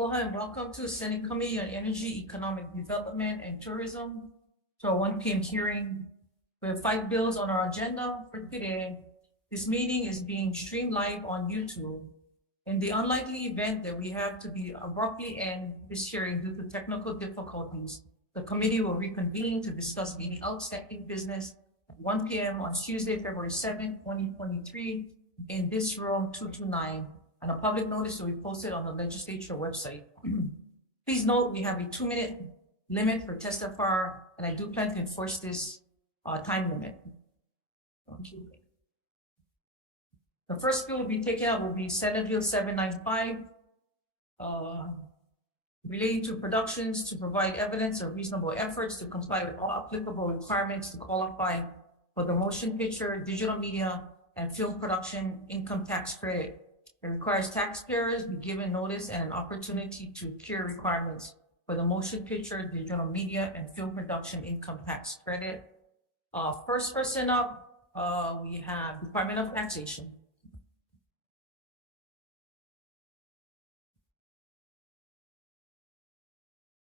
Aloha and welcome to the Senate Committee on Energy, Economic Development, and Tourism to our 1 p.m. hearing. We have 5 bills on our agenda for today. This meeting is being streamed live on YouTube. In the unlikely event that we have to be abruptly end this hearing due to technical difficulties, the committee will reconvene to discuss any outstanding business at 1 p.m. on Tuesday, February 7, 2023, in this room 229. And a public notice will be posted on the legislature website. Please note we have a 2-minute limit for testifier, and I do plan to enforce this time limit. The first bill will be taken out will be Senate Bill 795, relating to productions to provide evidence of reasonable efforts to comply with all applicable requirements to qualify for the motion picture, digital media, and film production income tax credit. It requires taxpayers be given notice and an opportunity to cure requirements for the motion picture, digital media, and film production income tax credit. First person up, we have Department of Taxation.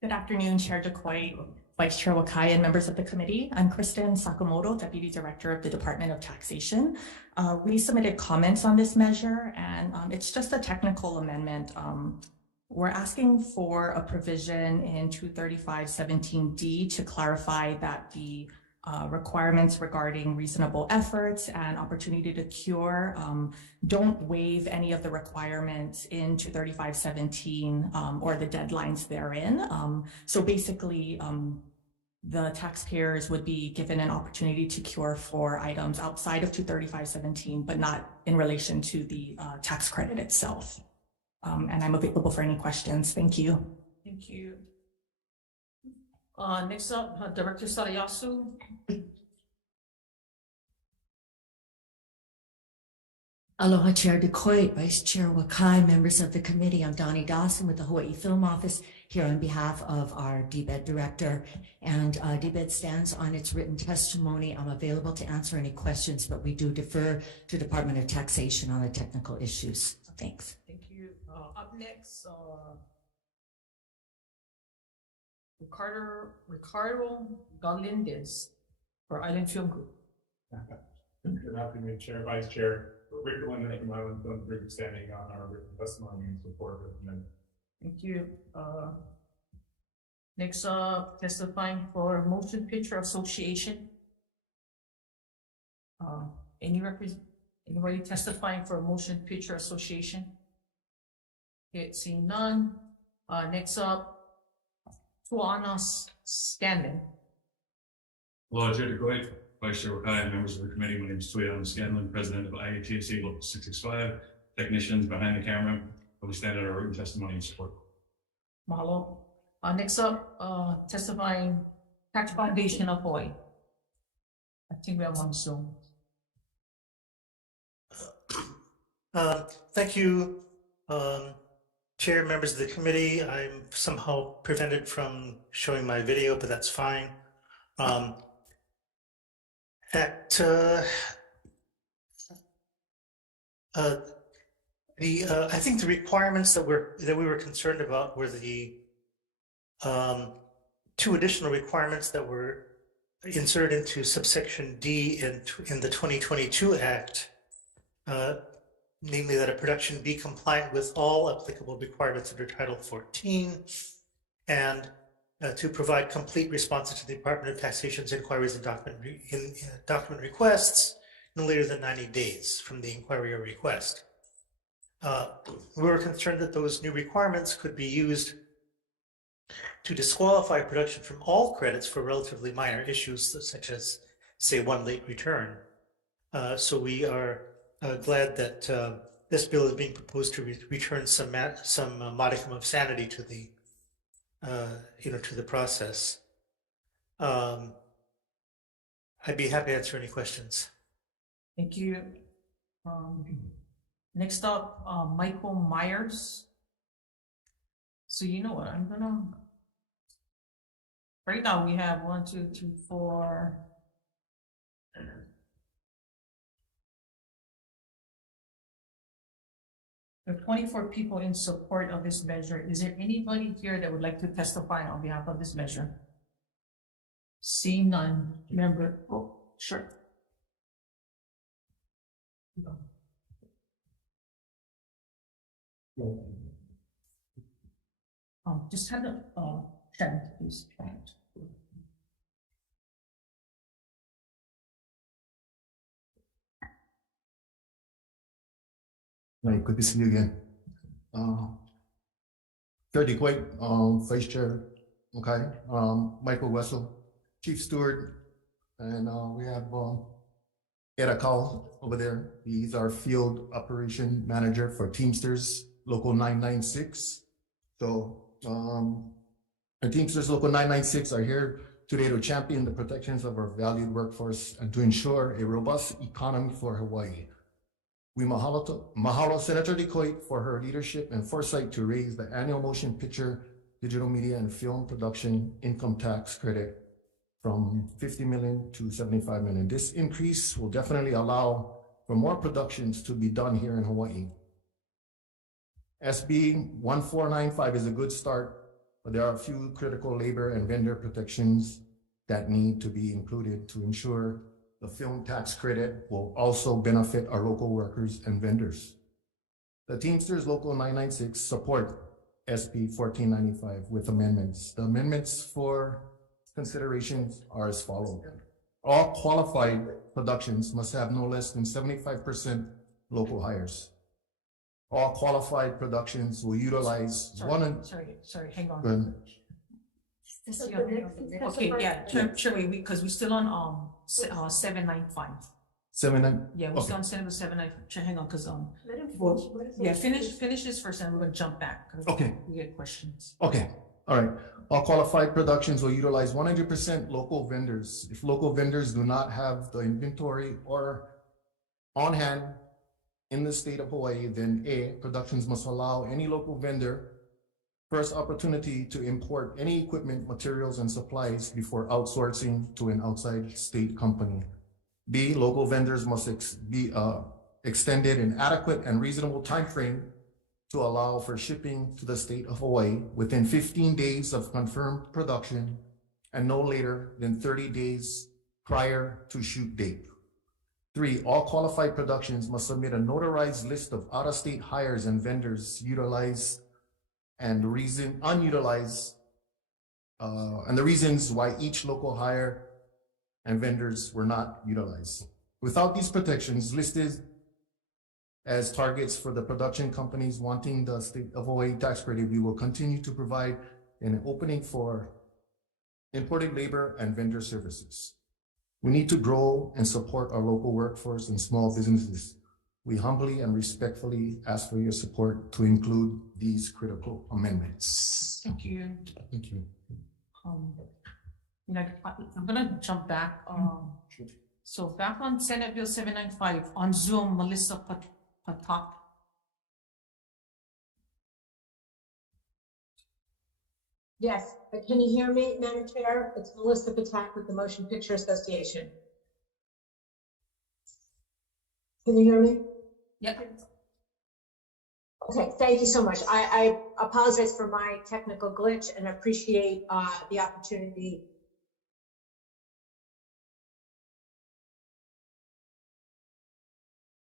Good afternoon, Chair DeCoy, Vice Chair Wakai, and members of the committee. I'm Kristen Sakamoto, Deputy Director of the Department of Taxation. We submitted comments on this measure, and it's just a technical amendment. We're asking for a provision in 235-17D to clarify that the requirements regarding reasonable efforts and opportunity to cure don't waive any of the requirements in 235-17 or the deadlines therein. So basically, the taxpayers would be given an opportunity to cure for items outside of 235-17, but not in relation to the tax credit itself. And I'm available for any questions. Thank you. Thank you. Next up, Director Sarayasu. Aloha, Chair DeCoy, Vice Chair Wakai, members of the committee. I'm Donnie Dawson with the Hawaii Film Office here on behalf of our DBED Director. And DBED stands on its written testimony. I'm available to answer any questions, but we do defer to Department of Taxation on the technical issues. Thanks. Thank you. Up next, Ricardo Galindez for Island Film Group. Good afternoon, Chair, Vice Chair. Rick Galindez from Island Film Group, standing on our written testimony in support of the amendment. Thank you. Next up, testifying for Motion Picture Association. Anybody testifying for Motion Picture Association? Okay, seeing none. Next up, Tuana Scanlon. Hello, Chair DeCoy, Vice Chair Wakai, and members of the committee. My name is Tuana Scanlon, President of IATSA Local 665. Technicians behind the camera, we stand on our written testimony in support. Mahalo. Next up, testifying Tax Foundation of Hawaii. I think we have one Zoom. Thank you, Chair, members of the committee. I'm somehow prevented from showing my video, but that's fine. I think the requirements that we were concerned about were the 2 additional requirements that were inserted into subsection D in the 2022 Act. Namely that a production be compliant with all applicable requirements under Title 14 and to provide complete responses to the Department of Taxation's inquiries and document requests no later than 90 days from the inquiry or request. We were concerned that those new requirements could be used to disqualify production from all credits for relatively minor issues such as, say, 1 late return. So we are glad that this bill is being proposed to return some modicum of sanity to the to the process. I'd be happy to answer any questions. Thank you. Next up, Michael Myers. So you know what I'm gonna. Right now we have 1, 2, 3, 4. There are 24 people in support of this measure. Is there anybody here that would like to testify on behalf of this measure? Seeing none, member, oh, sure. Just have a, Shannon, please. Right, good to see you again. Chair DeQuate, Vice Chair, okay, Michael Wessel, Chief Steward, and we have Ed Akal over there. He's our Field Operation Manager for Teamsters Local 996. So the Teamsters Local 996 are here today to champion the protections of our valued workforce and to ensure a robust economy for Hawaii. We mahalo Senator DeQuate for her leadership and foresight to raise the annual motion picture, digital media, and film production income tax credit from 50 million to 75 million. This increase will definitely allow for more productions to be done here in Hawaii. SB 1495 is a good start, but there are a few critical labor and vendor protections that need to be included to ensure the film tax credit will also benefit our local workers and vendors. The Teamsters Local 996 support SB 1495 with amendments. The amendments for considerations are as follows. All qualified productions must have no less than 75% local hires. All qualified productions will utilize Sorry, hang on. Go ahead. Okay, yeah, sure, because we're still on 795. 79. Yeah, we're still on 795. Hang on, because finish this first, and we're gonna jump back. Okay. We get questions. Okay, all right. All qualified productions will utilize 100% local vendors. If local vendors do not have the inventory or on hand in the state of Hawaii, then productions must allow any local vendor first opportunity to import any equipment, materials, and supplies before outsourcing to an outside state company. B, local vendors must be extended in adequate and reasonable time frame to allow for shipping to the state of Hawaii within 15 days of confirmed production and no later than 30 days prior to shoot date. 3, all qualified productions must submit a notarized list of out-of-state hires and vendors utilized and the reasons why each local hire and vendors were not utilized. Without these protections listed as targets for the production companies wanting the state of Hawaii tax credit, we will continue to provide an opening for imported labor and vendor services. We need to grow and support our local workforce and small businesses. We humbly and respectfully ask for your support to include these critical amendments. Thank you. Thank you. I'm gonna jump back. So back on Senate Bill 795 on Zoom, Melissa Patak. Yes, but can you hear me, Madam Chair? It's Melissa Patak with the Motion Picture Association. Can you hear me? Yep. Okay, thank you so much. I apologize for my technical glitch and appreciate the opportunity.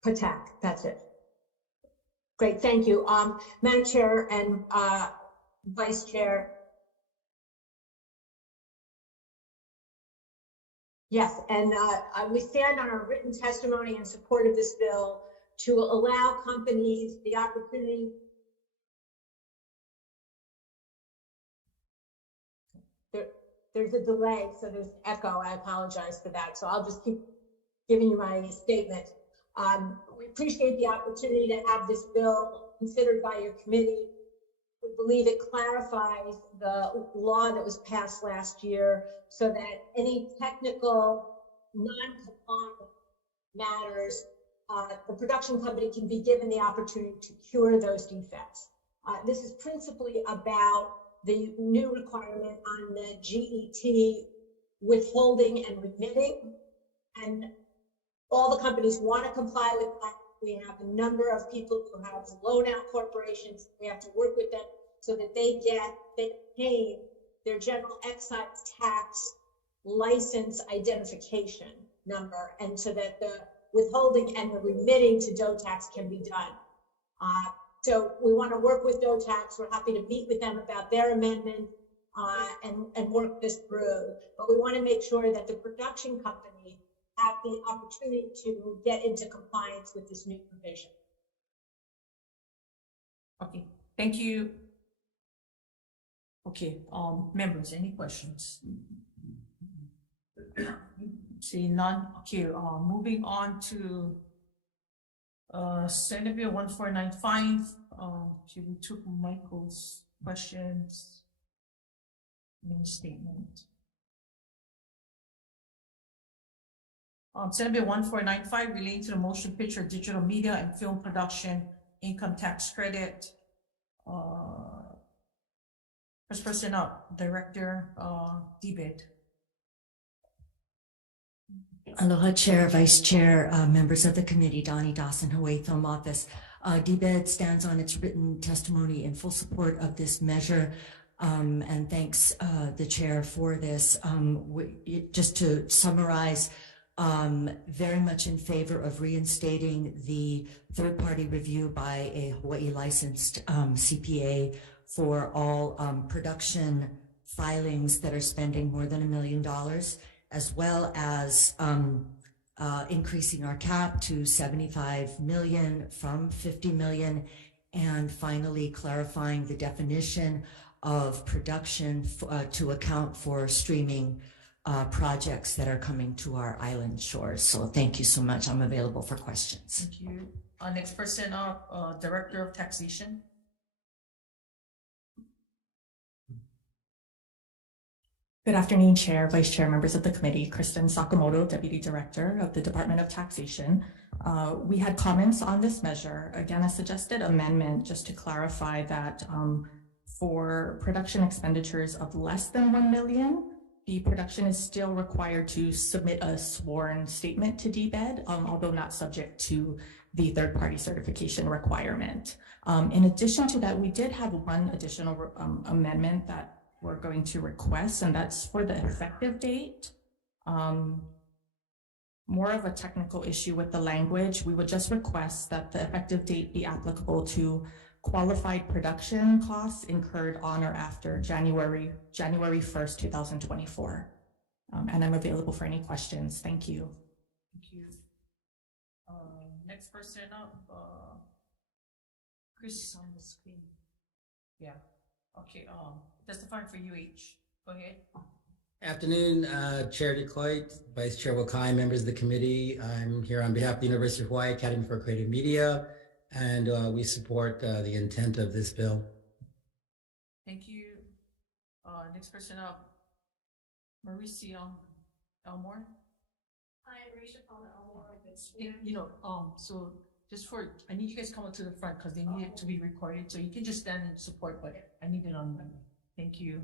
Patak, that's it. Great, thank you. Madam Chair and Vice Chair. Yes, and we stand on our written testimony in support of this bill to allow companies the opportunity. There's a delay, so there's echo. I apologize for that. So I'll just keep giving you my statement. We appreciate the opportunity to have this bill considered by your committee. We believe it clarifies the law that was passed last year so that any technical non-compliant matters, the production company can be given the opportunity to cure those defects. This is principally about the new requirement on the GET withholding and remitting. And all the companies want to comply with that. We have a number of people who have loan out corporations. We have to work with them so that they pay their general excise tax license identification number, and so that the withholding and the remitting to DOTAX can be done. So we want to work with DOTAX. We're happy to meet with them about their amendment and work this through. But we want to make sure that the production company have the opportunity to get into compliance with this new provision. Okay, thank you. Okay, members, any questions? See none. Okay, moving on to Senate Bill 1495. We took Michael's questions. Main statement. Senate Bill 1495 relating to the motion picture, digital media, and film production income tax credit. First person up, Director DBID. Aloha Chair, Vice Chair, members of the committee, Donnie Dawson, Hawai'i Film Office. DBED stands on its written testimony in full support of this measure, and thanks the chair for this. Just to summarize, very much in favor of reinstating the third-party review by a Hawaii licensed CPA for all production filings that are spending more than $1 million, as well as increasing our cap to 75 million from 50 million, and finally clarifying the definition of production to account for streaming projects that are coming to our island shores. So thank you so much. I'm available for questions. Thank you. Next person up, Director of Taxation. Good afternoon, Chair, Vice Chair, members of the committee. Kristen Sakamoto, Deputy Director of the Department of Taxation. We had comments on this measure. Again, a suggested amendment just to clarify that for production expenditures of less than 1 million, the production is still required to submit a sworn statement to DBED, although not subject to the third-party certification requirement. In addition to that, we did have one additional amendment that we're going to request, and that's for the effective date. More of a technical issue with the language. We would just request that the effective date be applicable to qualified production costs incurred on or after January 1st, 2024. And I'm available for any questions. Thank you. Thank you. Next person up, Chris on the screen. Yeah. Okay. Testifying for UH. Go ahead. Afternoon, Chair DeCoit, Vice Chair Wakai, members of the committee. I'm here on behalf of the University of Hawaii Academy for Creative Media, and we support the intent of this bill. Thank you. Next person up, Mauricio Elmore. Hi, Mauricio Elmore. So just I need you guys to come up to the front because they need it to be recorded. So you can just stand and support, but I need it on. Thank you.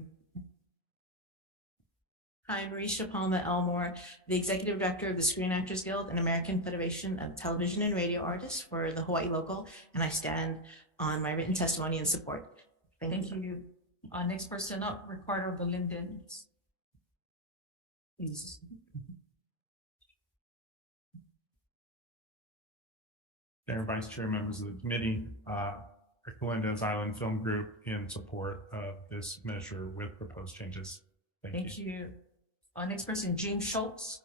Hi, Mauricio Palma Elmore, the Executive Director of the Screen Actors Guild and American Federation of Television and Radio Artists for the Hawaii local, and I stand on my written testimony in support. Thank you. Next person up, Ricardo Belindez. Please. Chair, Vice Chair, members of the committee, Rick Melendez Island Film Group in support of this measure with proposed changes. Thank you. Next person, James Schultz.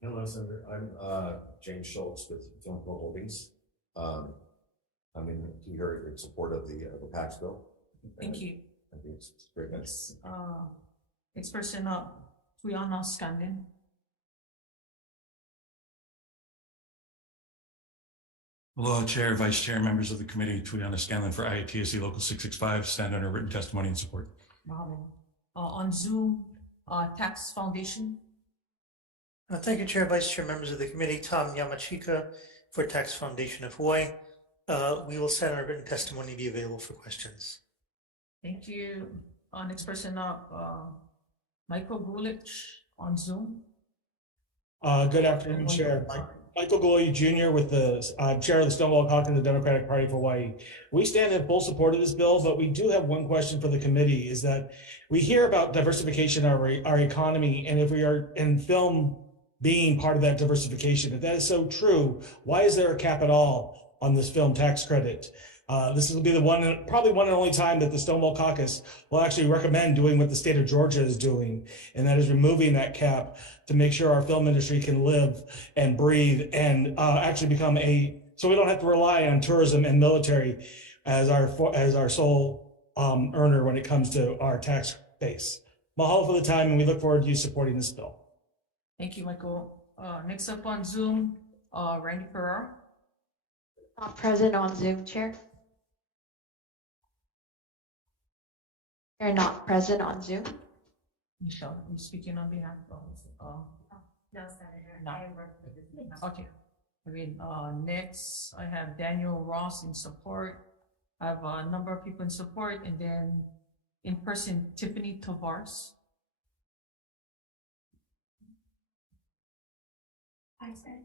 Hello, Senator. I'm James Schultz with Film Co Holdings. I'm here in support of the tax bill. Thank you. I think it's great. Next person up, Tuiana Scandin. Aloha, Chair, Vice Chair, members of the committee, Tuiana Scanlon for IATSE Local 665, stand on a written testimony in support. On Zoom, Tax Foundation. Thank you, Chair, Vice Chair, members of the committee. Tom Yamachika for Tax Foundation of Hawaii. We will send our written testimony be available for questions. Thank you. Next person up, Michael Gulich on Zoom. Good afternoon, Chair. Michael Goy Jr. with the Chair of the Stonewall Caucus of the Democratic Party for Hawaii. We stand in full support of this bill, but we do have one question for the committee, is that we hear about diversification of our economy, and if we are in film being part of that diversification, if that is so true, why is there a cap at all on this film tax credit? This will be the probably one and only time that the Stonewall Caucus will actually recommend doing what the state of Georgia is doing, and that is removing that cap to make sure our film industry can live and breathe and actually become so we don't have to rely on tourism and military as our sole earner when it comes to our tax base. Mahalo for the time, and we look forward to you supporting this bill. Thank you, Michael. Next up on Zoom, Randy Ferrara. Not present on Zoom, Chair. You're not present on Zoom. Michelle, are you speaking on behalf of? No, Senator. No. Okay. Next, I have Daniel Ross in support. I have a number of people in support, and then in person, Tiffany Tavares. I said.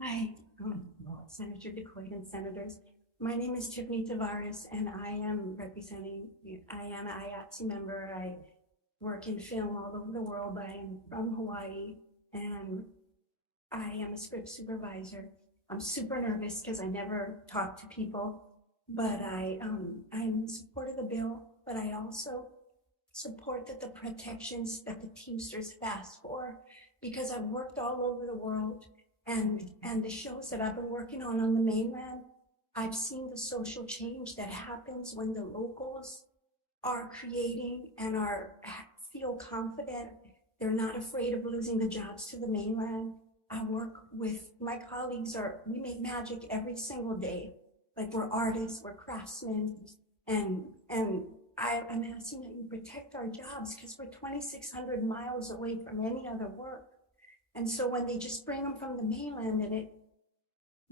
Hi, Senator DeCoite and Senators. My name is Tiffany Tavares, and I am representing, I am an IATSE member. I work in film all over the world, but I am from Hawaii, and I am a script supervisor. I'm super nervous because I never talk to people, but I'm in support of the bill, but I also support that the protections that the Teamsters have asked for, because I've worked all over the world, and the shows that I've been working on the mainland, I've seen the social change that happens when the locals are creating and feel confident. They're not afraid of losing the jobs to the mainland. I work with my colleagues, we make magic every single day. Like, we're artists, we're craftsmen, and I'm asking that you protect our jobs, because we're 2,600 miles away from any other work. And so when they just bring them from the mainland,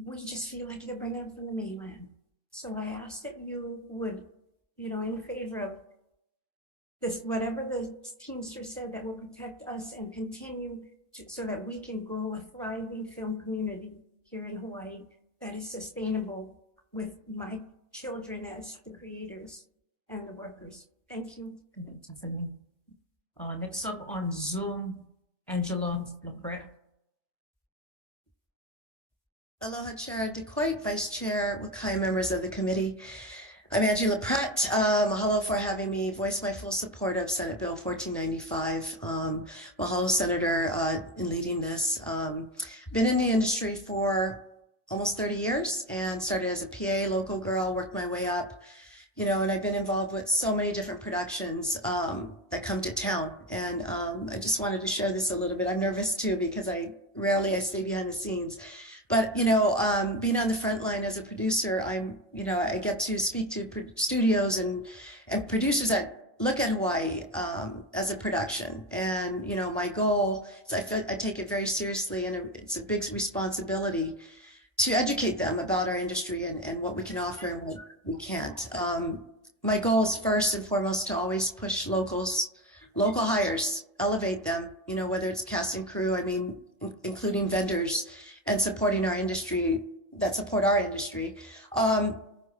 we just feel like they're bringing them from the mainland. So I ask that you would, in favor of this, whatever the Teamster said, that will protect us and continue so that we can grow a thriving film community here in Hawaii that is sustainable with my children as the creators and the workers. Thank you. Next up on Zoom, Angela LaPrette. Aloha, Chair DeCoite, Vice Chair Wakai, members of the committee. I'm Angela LaPrette. Mahalo for having me voice my full support of Senate Bill 1495. Mahalo, Senator, in leading this. Been in the industry for almost 30 years and started as a PA, local girl, worked my way up. And I've been involved with so many different productions that come to town. And I just wanted to share this a little bit. I'm nervous too, because I stay behind the scenes. But, being on the front line as a producer, I get to speak to studios and producers that look at Hawaii as a production. And, my goal is I take it very seriously, and it's a big responsibility to educate them about our industry and what we can offer and what we can't. My goal is first and foremost to always push local hires, elevate them, whether it's cast and crew, including vendors, and supporting our industry that support our industry.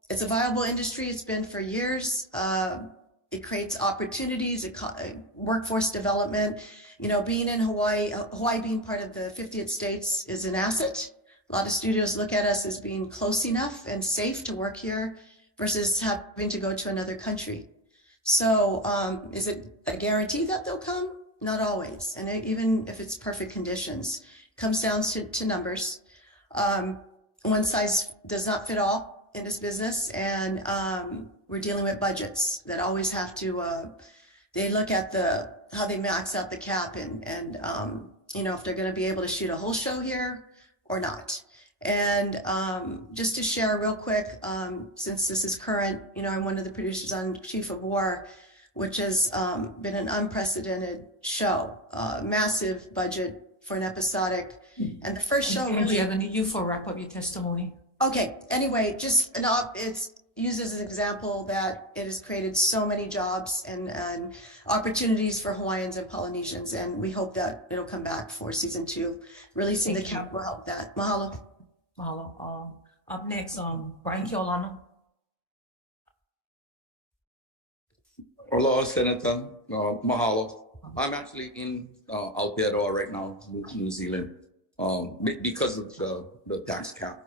It's a viable industry. It's been for years. It creates opportunities, workforce development. Being in Hawaii being part of the 50th states is an asset. A lot of studios look at us as being close enough and safe to work here versus having to go to another country. So is it a guarantee that they'll come? Not always. And even if it's perfect conditions, it comes down to numbers. One size does not fit all in this business. And we're dealing with budgets that always have to, they look at how they max out the cap and if they're going to be able to shoot a whole show here or not. And just to share real quick, since this is current, I'm one of the producers on Chief of War, which has been an unprecedented show, massive budget for an episodic. And the first show really, I'm going to need you for wrap up your testimony. Okay. Anyway, use as an example that it has created so many jobs and opportunities for Hawaiians and Polynesians, and we hope that it'll come back for season 2. Releasing the cap will help that. Mahalo. Mahalo. Up next, Brian Keolana. Aloha, Senator. Mahalo. I'm actually in Aotearoa right now, New Zealand, because of the tax cap.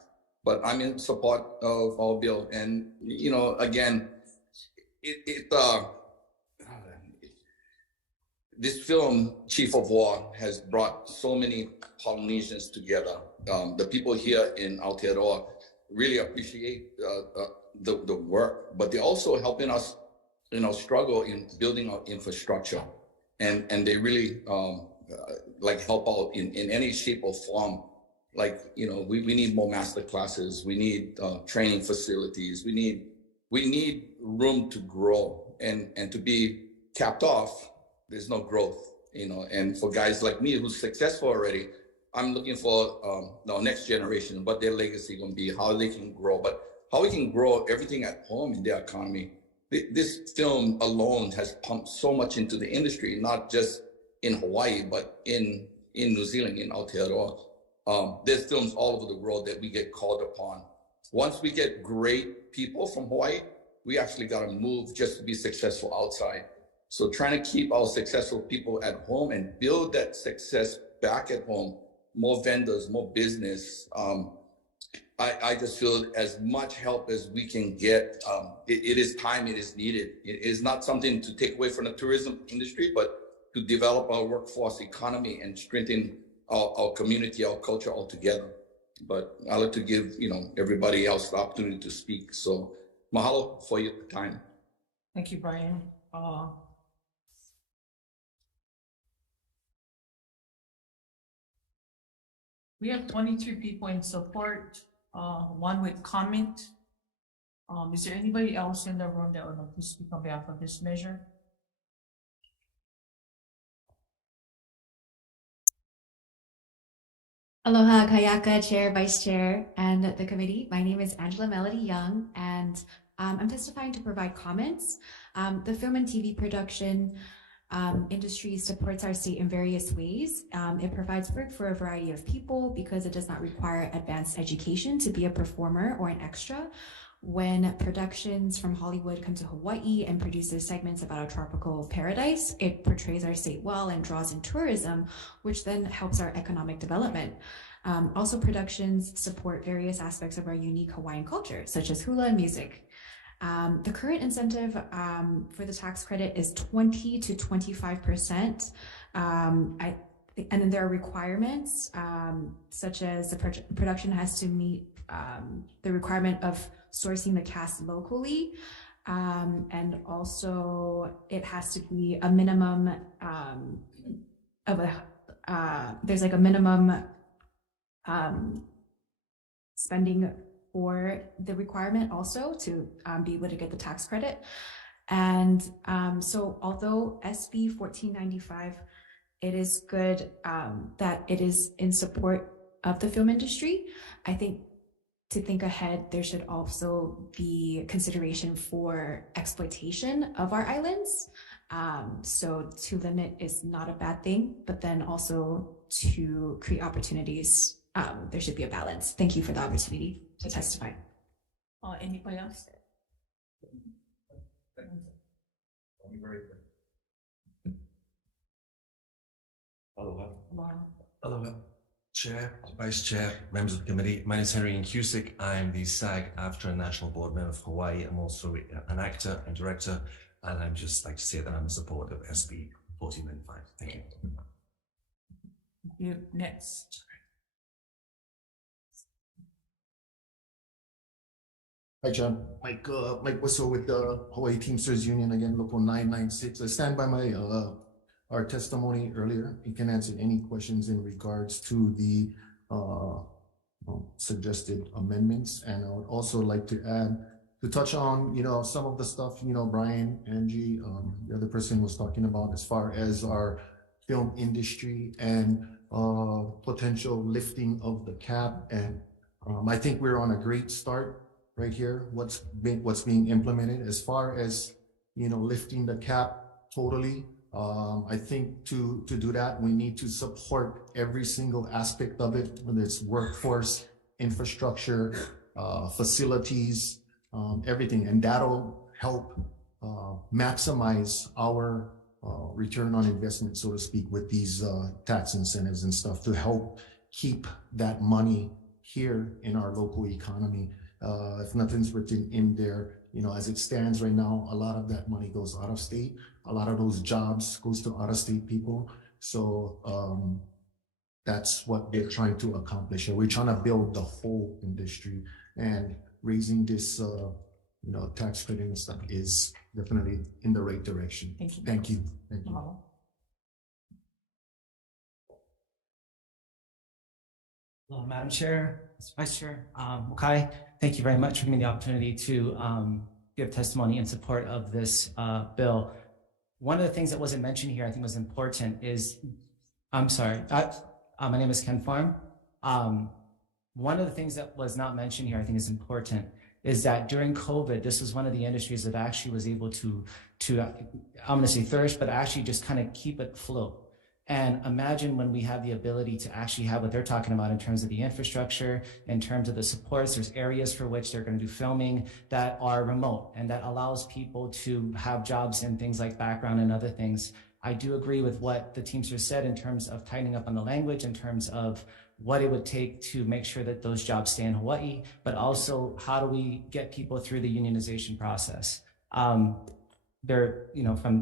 But I'm in support of our bill. And, you know, again, this film, Chief of War, has brought so many Polynesians together. The people here in Aotearoa really appreciate the work, but they're also helping us, you know, struggle in building our infrastructure. And they really like help out in any shape or form. Like, you know, we need more master classes. We need training facilities. We need room to grow, and to be capped off, there's no growth, you know. And for guys like me who's successful already, I'm looking for the next generation, what their legacy gonna be, how they can grow, but how we can grow everything at home in their economy. This film alone has pumped so much into the industry, not just in Hawaii, but in New Zealand, in Aotearoa. There's films all over the world that we get called upon. Once we get great people from Hawaii, we actually got to move just to be successful outside. So trying to keep our successful people at home and build that success back at home, more vendors, more business. I just feel as much help as we can get. It is time, it is needed. It is not something to take away from the tourism industry, but to develop our workforce economy and strengthen our community, our culture altogether. But I'd like to give, you know, everybody else the opportunity to speak. So mahalo for your time. Thank you, Brian. We have 23 people in support, 1 with comment. Is there anybody else in the room that would like to speak on behalf of this measure? Aloha, Kayaka, Chair, Vice Chair, and the committee. My name is Angela Melody Young, and I'm testifying to provide comments. The film and TV production industry supports our state in various ways. It provides work for a variety of people because it does not require advanced education to be a performer or an extra. When productions from Hollywood come to Hawaii and produces segments about a tropical paradise, it portrays our state well and draws in tourism, which then helps our economic development. Also, productions support various aspects of our unique Hawaiian culture, such as hula and music. The current incentive for the tax credit is 20 to 25%. And then there are requirements, such as the production has to meet the requirement of sourcing the cast locally. And also it has to be a minimum there's like a minimum spending for the requirement also to be able to get the tax credit. And so although SB 1495, it is good that it is in support of the film industry, I think to think ahead, there should also be consideration for exploitation of our islands. So to limit is not a bad thing, but then also to create opportunities, there should be a balance. Thank you for the opportunity to testify. Anybody else? Aloha. Aloha. Chair, Vice Chair, members of the committee. My name is Henry Cusick. I'm the SAG-AFTRA National Board Member of Hawaii. I'm also an actor and director, and I'd just like to say that I'm a supporter of SB 1495. Thank you. You next. Hi, John. Mike Whistle with the Hawaii Teamsters Union, again, Local 996. I stand by my our testimony earlier. You can answer any questions in regards to the suggested amendments. And I would also like to add, to touch on, you know, some of the stuff, you know, Brian, Angie, the other person was talking about as far as our film industry and potential lifting of the cap. And I think we're on a great start. right here, what's being implemented as far as, lifting the cap totally. I think to do that, we need to support every single aspect of it, whether it's workforce, infrastructure, facilities, everything, and that'll help maximize our return on investment, so to speak, with these tax incentives and stuff to help keep that money here in our local economy. If nothing's written in there, as it stands right now, a lot of that money goes out of state. A lot of those jobs goes to out of state people. So that's what they're trying to accomplish. And we're trying to build the whole industry, and raising this, tax credit and stuff is definitely in the right direction. Thank you. Thank you. Thank you. Hello, Madam Chair, Vice Chair, Wakai. Thank you very much for giving me the opportunity to give testimony in support of this bill. One of the things that wasn't mentioned here, I think was important is, I'm sorry, my name is Ken Farm. One of the things that was not mentioned here, I think is important, is that during COVID, this was one of the industries that actually was able to I'm gonna say flourish, but actually just kind of keep it afloat. And imagine when we have the ability to actually have what they're talking about in terms of the infrastructure, in terms of the supports. There's areas for which they're going to do filming that are remote, and that allows people to have jobs in things like background and other things. I do agree with what the Teamsters said in terms of tightening up on the language, in terms of what it would take to make sure that those jobs stay in Hawaii, but also how do we get people through the unionization process? From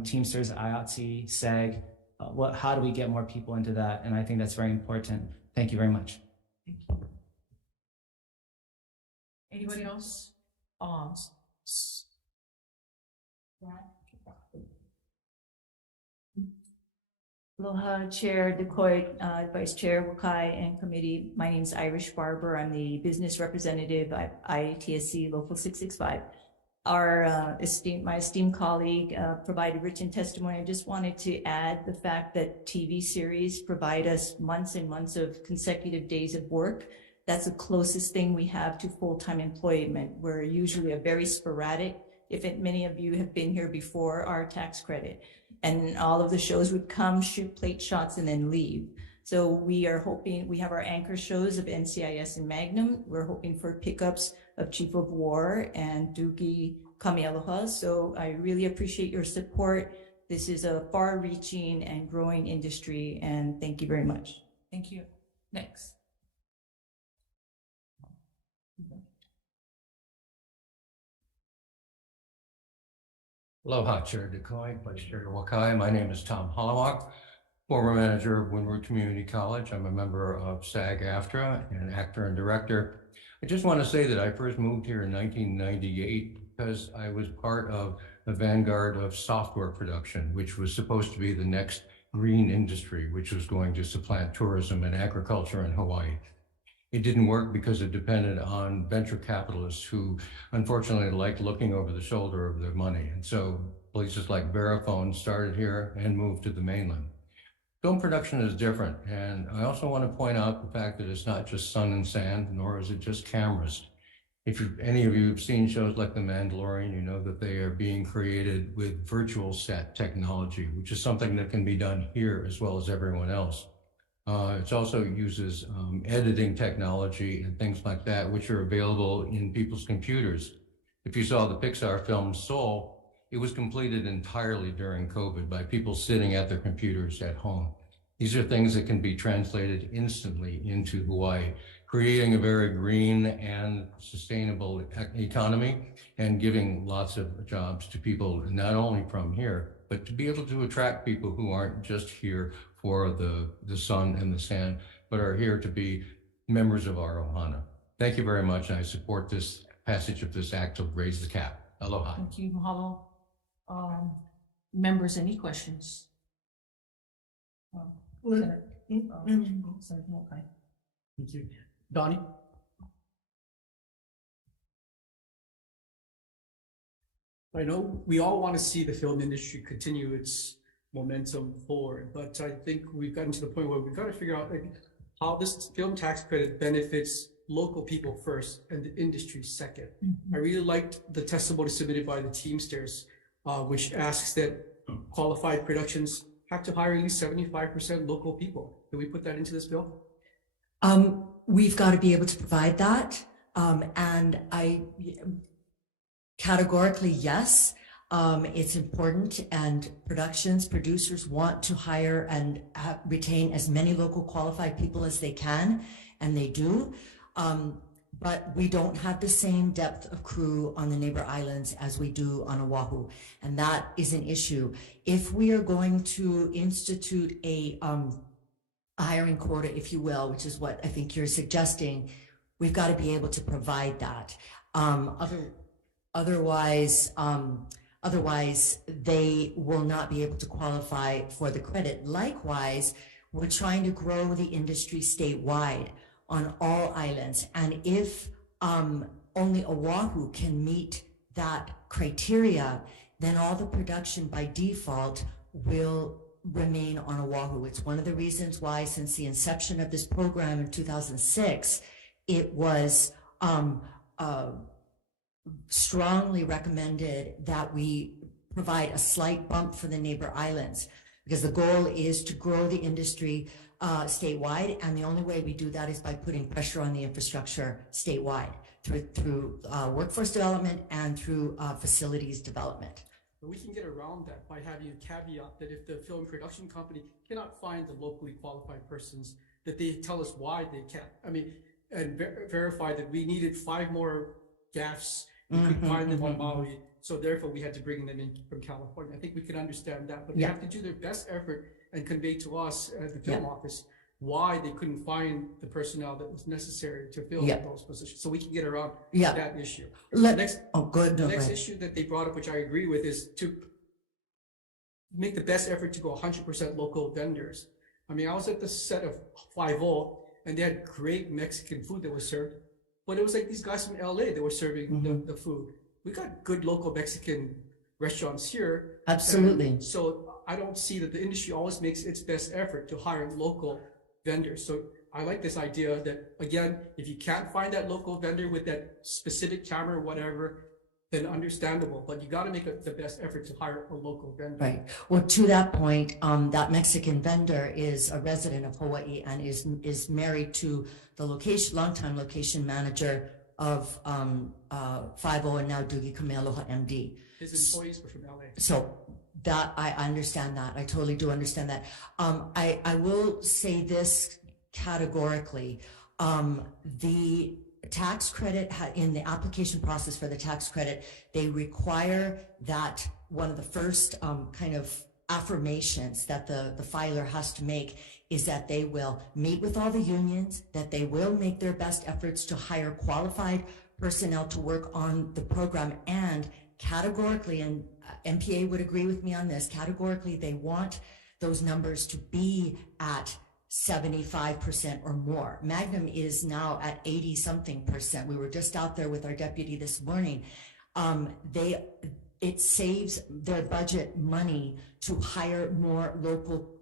Teamsters, IATSE, SEG, how do we get more people into that? And I think that's very important. Thank you very much. Thank you. Anybody else? Aloha, Chair DeCoit, Vice Chair Wakai, and committee. My name is Irish Barber. I'm the business representative at IATSE Local 665. My esteemed colleague provided written testimony. I just wanted to add the fact that TV series provide us months and months of consecutive days of work. That's the closest thing we have to full-time employment. We're usually a very sporadic, many of you have been here before, our tax credit. And all of the shows would come, shoot plate shots, and then leave. So we are hoping, we have our anchor shows of NCIS and Magnum. We're hoping for pickups of Chief of War and Dugi Kamialoha. So I really appreciate your support. This is a far-reaching and growing industry, and thank you very much. Thank you. Next. Aloha, Chair DeCoy, Vice Chair Wakai. My name is Tom Hollowak, former manager of Windward Community College. I'm a member of SAG-AFTRA and actor and director. I just want to say that I first moved here in 1998 because I was part of the vanguard of software production, which was supposed to be the next green industry, which was going to supplant tourism and agriculture in Hawaii. It didn't work because it depended on venture capitalists who unfortunately liked looking over the shoulder of their money. And so places like Verifone started here and moved to the mainland. Film production is different. And I also want to point out the fact that it's not just sun and sand, nor is it just cameras. If any of you have seen shows like The Mandalorian, you know that they are being created with virtual set technology, which is something that can be done here as well as everyone else. It also uses editing technology and things like that, which are available in people's computers. If you saw the Pixar film Soul, it was completed entirely during COVID by people sitting at their computers at home. These are things that can be translated instantly into Hawaii, creating a very green and sustainable economy and giving lots of jobs to people, not only from here, but to be able to attract people who aren't just here for the sun and the sand, but are here to be members of our ohana. Thank you very much, and I support this passage of this act to raise the cap. Aloha. Thank you, mahalo. Members, any questions? Senator Mokai. Thank you. Donnie? I know we all want to see the film industry continue its momentum forward, but I think we've gotten to the point where we've got to figure out how this film tax credit benefits local people first and the industry second. I really liked the testimony submitted by the Teamsters, which asks that qualified productions have to hire at least 75% local people. Can we put that into this bill? We've got to be able to provide that. And I categorically, yes, it's important, and producers want to hire and retain as many local qualified people as they can, and they do. But we don't have the same depth of crew on the neighbor islands as we do on Oahu, and that is an issue. If we are going to institute a hiring quota, if you will, which is what I think you're suggesting, we've got to be able to provide that. Otherwise, they will not be able to qualify for the credit. Likewise, we're trying to grow the industry statewide on all islands. And if only Oahu can meet that criteria, then all the production by default will remain on Oahu. It's one of the reasons why, since the inception of this program in 2006, it was strongly recommended that we provide a slight bump for the neighbor islands, because the goal is to grow the industry statewide, and the only way we do that is by putting pressure on the infrastructure statewide through workforce development and through facilities development. But we can get around that by having a caveat that if the film production company cannot find the locally qualified persons, that they tell us why they can't. I mean, and verify that we needed 5 more gaffs. We couldn't find them on Maui, so therefore we had to bring them in from California. I think we can understand that, but they have to do their best effort and convey to us at the film office why they couldn't find the personnel that was necessary to fill those positions, so we can get around that issue. The next issue that they brought up, which I agree with, is to make the best effort to go 100% local vendors. I mean, I was at the set of 5-0, and they had great Mexican food that was served, but it was like these guys from LA that were serving the food. We got good local Mexican restaurants here. Absolutely. And so I don't see that the industry always makes its best effort to hire local vendors. So I like this idea that, again, if you can't find that local vendor with that specific camera or whatever, then understandable, but you got to make the best effort to hire a local vendor. Right. Well, to that point, that Mexican vendor is a resident of Hawaii and is married to the longtime location manager of 5-0 and now Dugi Kamealoha MD. His employees were from LA. So that I understand that. I totally do understand that. I will say this categorically. The tax credit, in the application process for the tax credit, they require that one of the first kind of affirmations that the filer has to make is that they will meet with all the unions, that they will make their best efforts to hire qualified personnel to work on the program, and categorically, and MPA would agree with me on this, categorically they want those numbers to be at 75% or more. Magnum is now at 80-something%. We were just out there with our deputy this morning. It saves their budget money to hire more local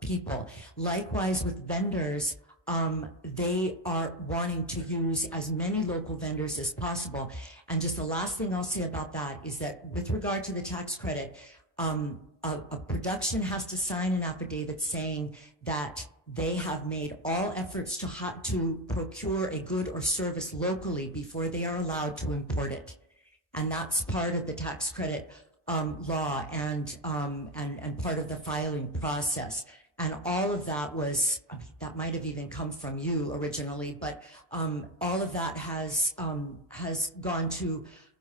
people. Likewise with vendors, they are wanting to use as many local vendors as possible. And just the last thing I'll say about that is that with regard to the tax credit, a production has to sign an affidavit saying that they have made all efforts to procure a good or service locally before they are allowed to import it. And that's part of the tax credit law and part of the filing process. And all of that was, that might have even come from you originally, but all of that has gone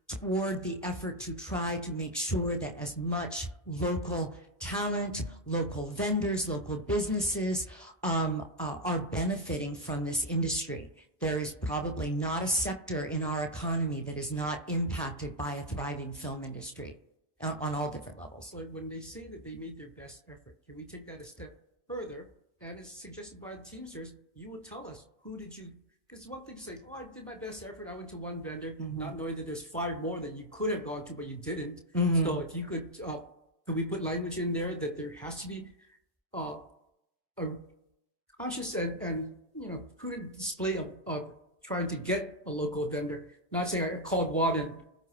toward the effort to try to make sure that as much local talent, local vendors, local businesses are benefiting from this industry. There is probably not a sector in our economy that is not impacted by a thriving film industry on all different levels. But when they say that they made their best effort, can we take that a step further? And as suggested by the Teamsters, you will tell us, who did you, because one thing to say, oh, I did my best effort, I went to one vendor, not knowing that there's 5 more that you could have gone to, but you didn't. So if you could we put language in there that there has to be a conscious and prudent display of trying to get a local vendor. Not saying I called one and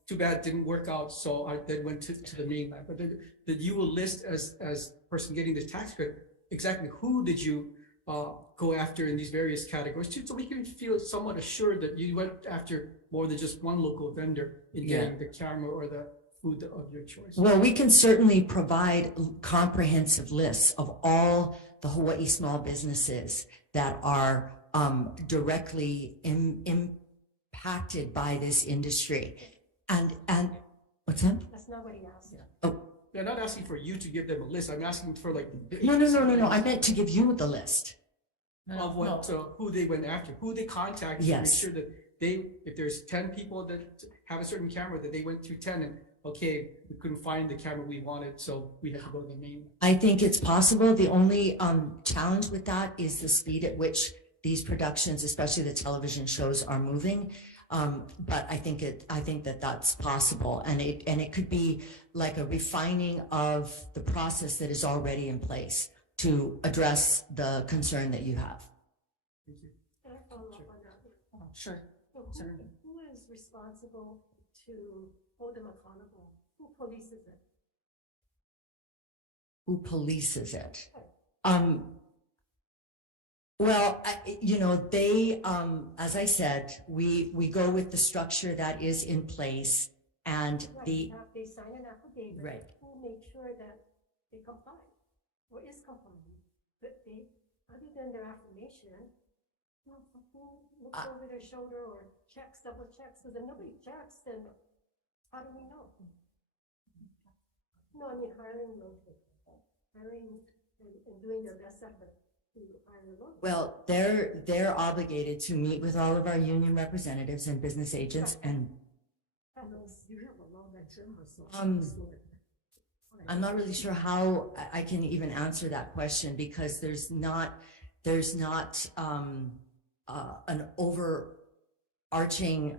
too bad it didn't work out, so I then went to the mainland. But that you will list as person getting the tax credit, exactly who did you go after in these various categories too, so we can feel somewhat assured that you went after more than just one local vendor in getting the camera or the food of your choice. Well, we can certainly provide comprehensive lists of all the Hawaii small businesses that are directly impacted by this industry. And what's that? That's not what he asked. Oh. They're not asking for you to give them a list. I'm asking for like the No. I meant to give you the list. Of what, who they went after, who they contacted to make sure that if there's 10 people that have a certain camera, that they went through 10 and okay, we couldn't find the camera we wanted, so we have to go to the main. I think it's possible. The only challenge with that is the speed at which these productions, especially the television shows, are moving. But I think that that's possible, and it could be like a refining of the process that is already in place to address the concern that you have. Can I follow up on that? Sure. So who is responsible to hold them accountable? Who polices it? Who polices it? Well, they, as I said, we go with the structure that is in place, and they sign an affidavit. Right. Who make sure that they comply or is complying? But other than their affirmation, who looks over their shoulder or double checks? Because if nobody checks, then how do we know? No, I mean hiring and doing their best effort. Well, they're obligated to meet with all of our union representatives and business agents, and I'm not really sure how I can even answer that question, because there's not an overarching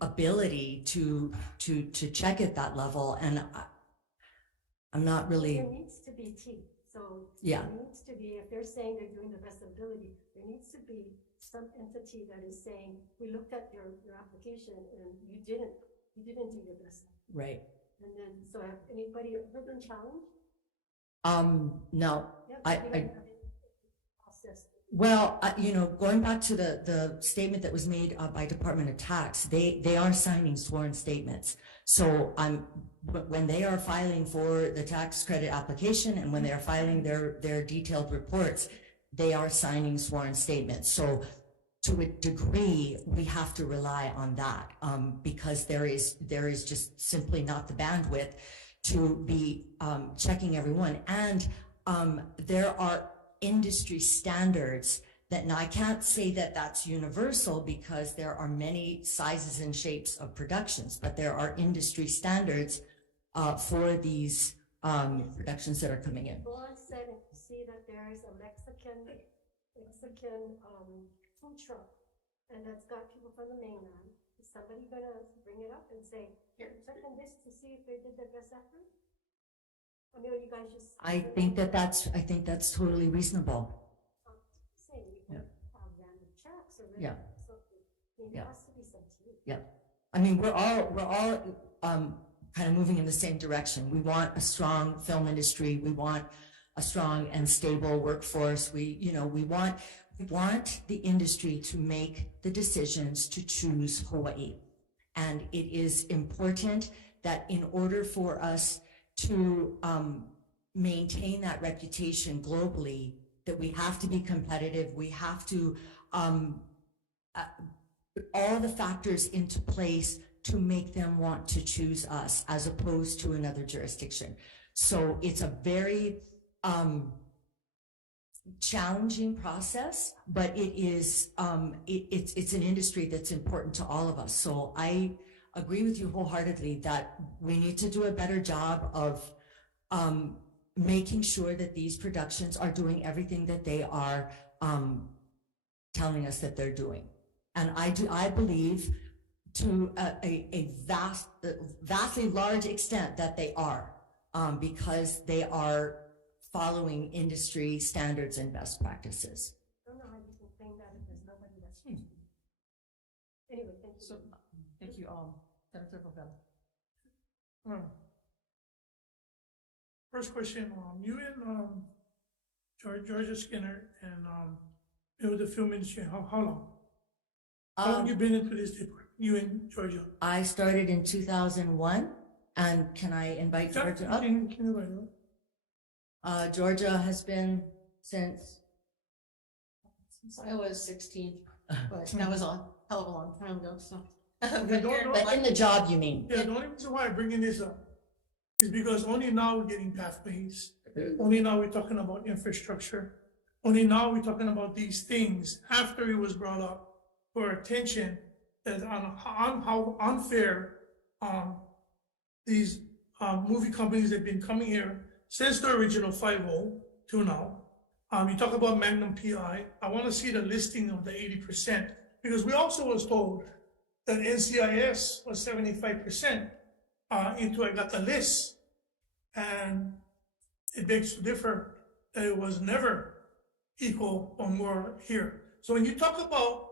ability to check at that level, and I'm not really. There needs to be teeth. So yeah. There needs to be, if they're saying they're doing the best ability, there needs to be some entity that is saying, we looked at your application and you didn't do your best. Right. And then, so have anybody ever been challenged? No. Yeah, well, going back to the statement that was made by Department of Tax, they are signing sworn statements. So when they are filing for the tax credit application and when they are filing their detailed reports, they are signing sworn statements. So to a degree, we have to rely on that because there is just simply not the bandwidth to be checking everyone. And there are industry standards that, now I can't say that that's universal because there are many sizes and shapes of productions, but there are industry standards for these productions that are coming in. Vaughn said, if you see that there is a Mexican food truck and that's got people from the mainland, is somebody gonna bring it up and say, here, check on this to see if they did their best effort? I mean, are you guys just? I think that's totally reasonable. Yeah. Yeah. Yeah. I mean, we're all kind of moving in the same direction. We want a strong film industry. We want a strong and stable workforce. We want the industry to make the decisions to choose Hawaii. And it is important that in order for us to maintain that reputation globally, that we have to be competitive. We have to put all the factors into place to make them want to choose us as opposed to another jurisdiction. So it's a very challenging process, but it's an industry that's important to all of us. So I agree with you wholeheartedly that we need to do a better job of making sure that these productions are doing everything that they are telling us that they're doing. And I believe to a vastly large extent that they are, because they are following industry standards and best practices. I don't know how you can claim that if there's nobody that's Anyway, thank you. So, thank you, Senator Pavel. First question, you and Georgia Skinner and been with the film industry, how long? How long you been into this department, you and Georgia? I started in 2001, and can I invite Georgia up? Can you invite her up? Georgia has been since I was 16, but that was a hell of a long time ago, so. But in the job, you mean? Yeah, the only reason why I'm bringing this up is because only now we're getting pathways. Only now we're talking about infrastructure. Only now we're talking about these things after it was brought up for attention that on how unfair these movie companies have been coming here since the original 5-0 to now. You talk about Magnum PI. I want to see the listing of the 80% because we also was told that NCIS was 75% into I got the list, and it begs to differ that it was never equal or more here. So when you talk about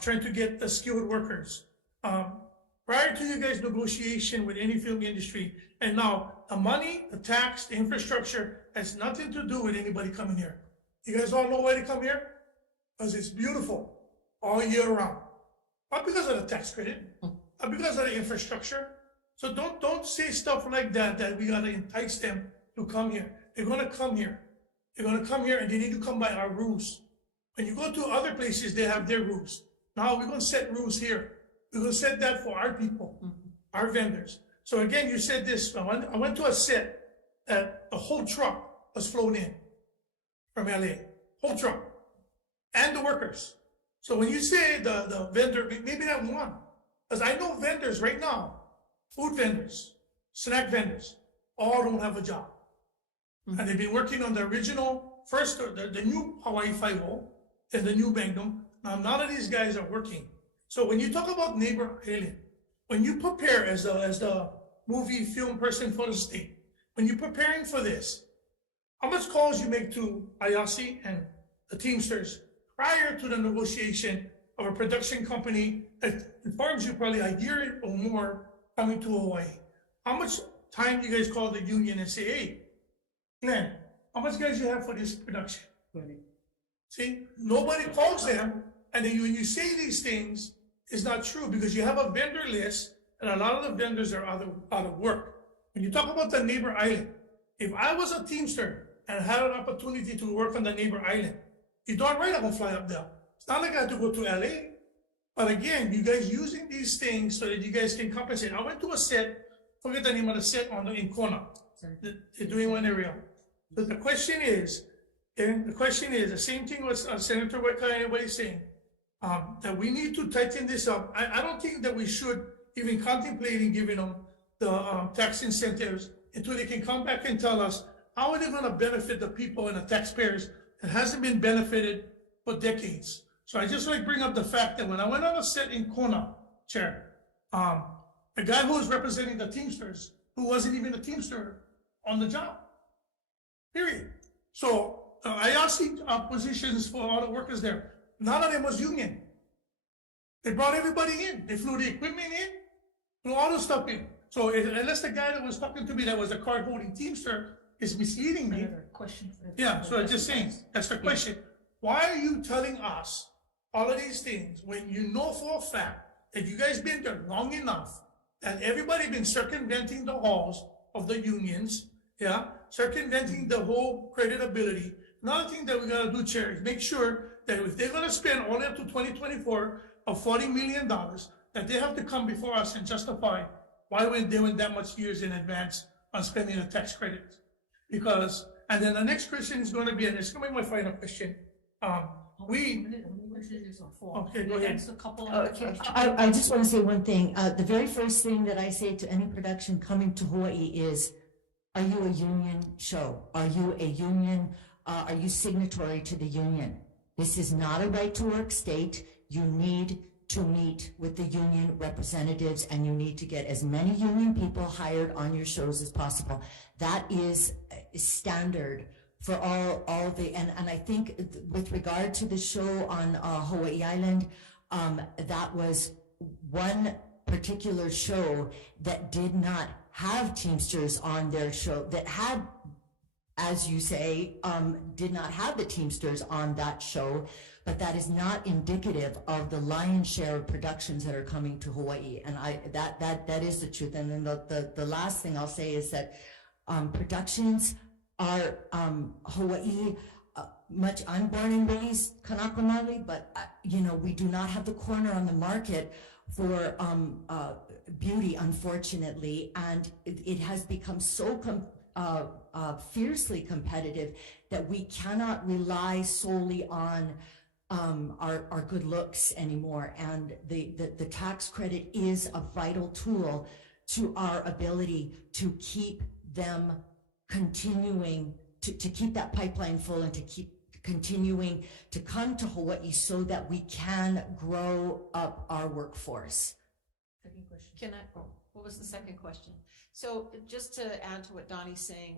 trying to get the skilled workers, prior to you guys' negotiation with any film industry, and now the money, the tax, the infrastructure has nothing to do with anybody coming here. You guys all know why they come here? Because it's beautiful all year round. Not because of the tax credit, not because of the infrastructure. So don't say stuff like that we gotta entice them to come here. They're gonna come here. They're gonna come here and they need to come by our rules. When you go to other places, they have their rules. Now we're gonna set rules here. We're gonna set that for our people, our vendors. So again, you said this, I went to a set that the whole truck was flown in from LA, whole truck, and the workers. So when you say the vendor, maybe not one, because I know vendors right now, food vendors, snack vendors, all don't have a job. And they've been working on the original, first, the new Hawai'i 5-0 and the new Magnum. Now, none of these guys are working. So when you talk about neighbor island, when you prepare as the movie film person for the state, when you're preparing for this, how much calls you make to IASI and the Teamsters prior to the negotiation of a production company that informs you probably a year or more coming to Hawaii? How much time do you guys call the union and say, hey, Glenn, how much guys you have for this production? 20. See, nobody calls them, and then when you say these things, it's not true because you have a vendor list, and a lot of the vendors are out of work. When you talk about the neighbor island, if I was a Teamster and had an opportunity to work on the neighbor island, you're darn right I'm gonna fly up there. It's not like I have to go to LA. But again, you guys using these things so that you guys can compensate. I went to a set, forget the name of the set in Kona. They're doing one area. But the question is the same thing what Senator Weka and everybody's saying, that we need to tighten this up. I don't think that we should even contemplating giving them the tax incentives until they can come back and tell us how are they going to benefit the people and the taxpayers that hasn't been benefited for decades. So I just like to bring up the fact that when I went on a set in Kona, Chair, the guy who was representing the Teamsters, who wasn't even a Teamster on the job, period. So I asked positions for all the workers there. None of them was union. They brought everybody in. They flew the equipment in, flew all the stuff in. So unless the guy that was talking to me that was a card holding Teamster is misleading me. Yeah, so I'm just saying, that's the question. Why are you telling us all of these things when you know for a fact that you guys been there long enough that everybody been circumventing the halls of the unions, yeah, circumventing the whole creditability. Another thing that we gotta do, Chair, is make sure that if they're gonna spend all the way up to 2024 of $40 million, that they have to come before us and justify why we're doing that much years in advance on spending the tax credits. Because, and then the next question is gonna be, and it's gonna be my final question. Okay, go ahead. Okay, I just want to say one thing. The very first thing that I say to any production coming to Hawaii is, are you a union show? Are you a union? Are you signatory to the union? This is not a right to work state. You need to meet with the union representatives and you need to get as many union people hired on your shows as possible. That is standard for all the, and I think with regard to the show on Hawaii Island, that was one particular show that did not have Teamsters on their show, that had, as you say, did not have the Teamsters on that show, but that is not indicative of the lion's share of productions that are coming to Hawaii. And that is the truth. And then the last thing I'll say is that productions are Hawaii, much. I'm born and raised Kanaka Maoli, but we do not have the corner on the market for beauty, unfortunately, and it has become so fiercely competitive that we cannot rely solely on our good looks anymore. And the tax credit is a vital tool to our ability to keep them continuing, to keep that pipeline full and to keep continuing to come to Hawaii so that we can grow up our workforce. Second question. What was the second question? So just to add to what Donnie's saying,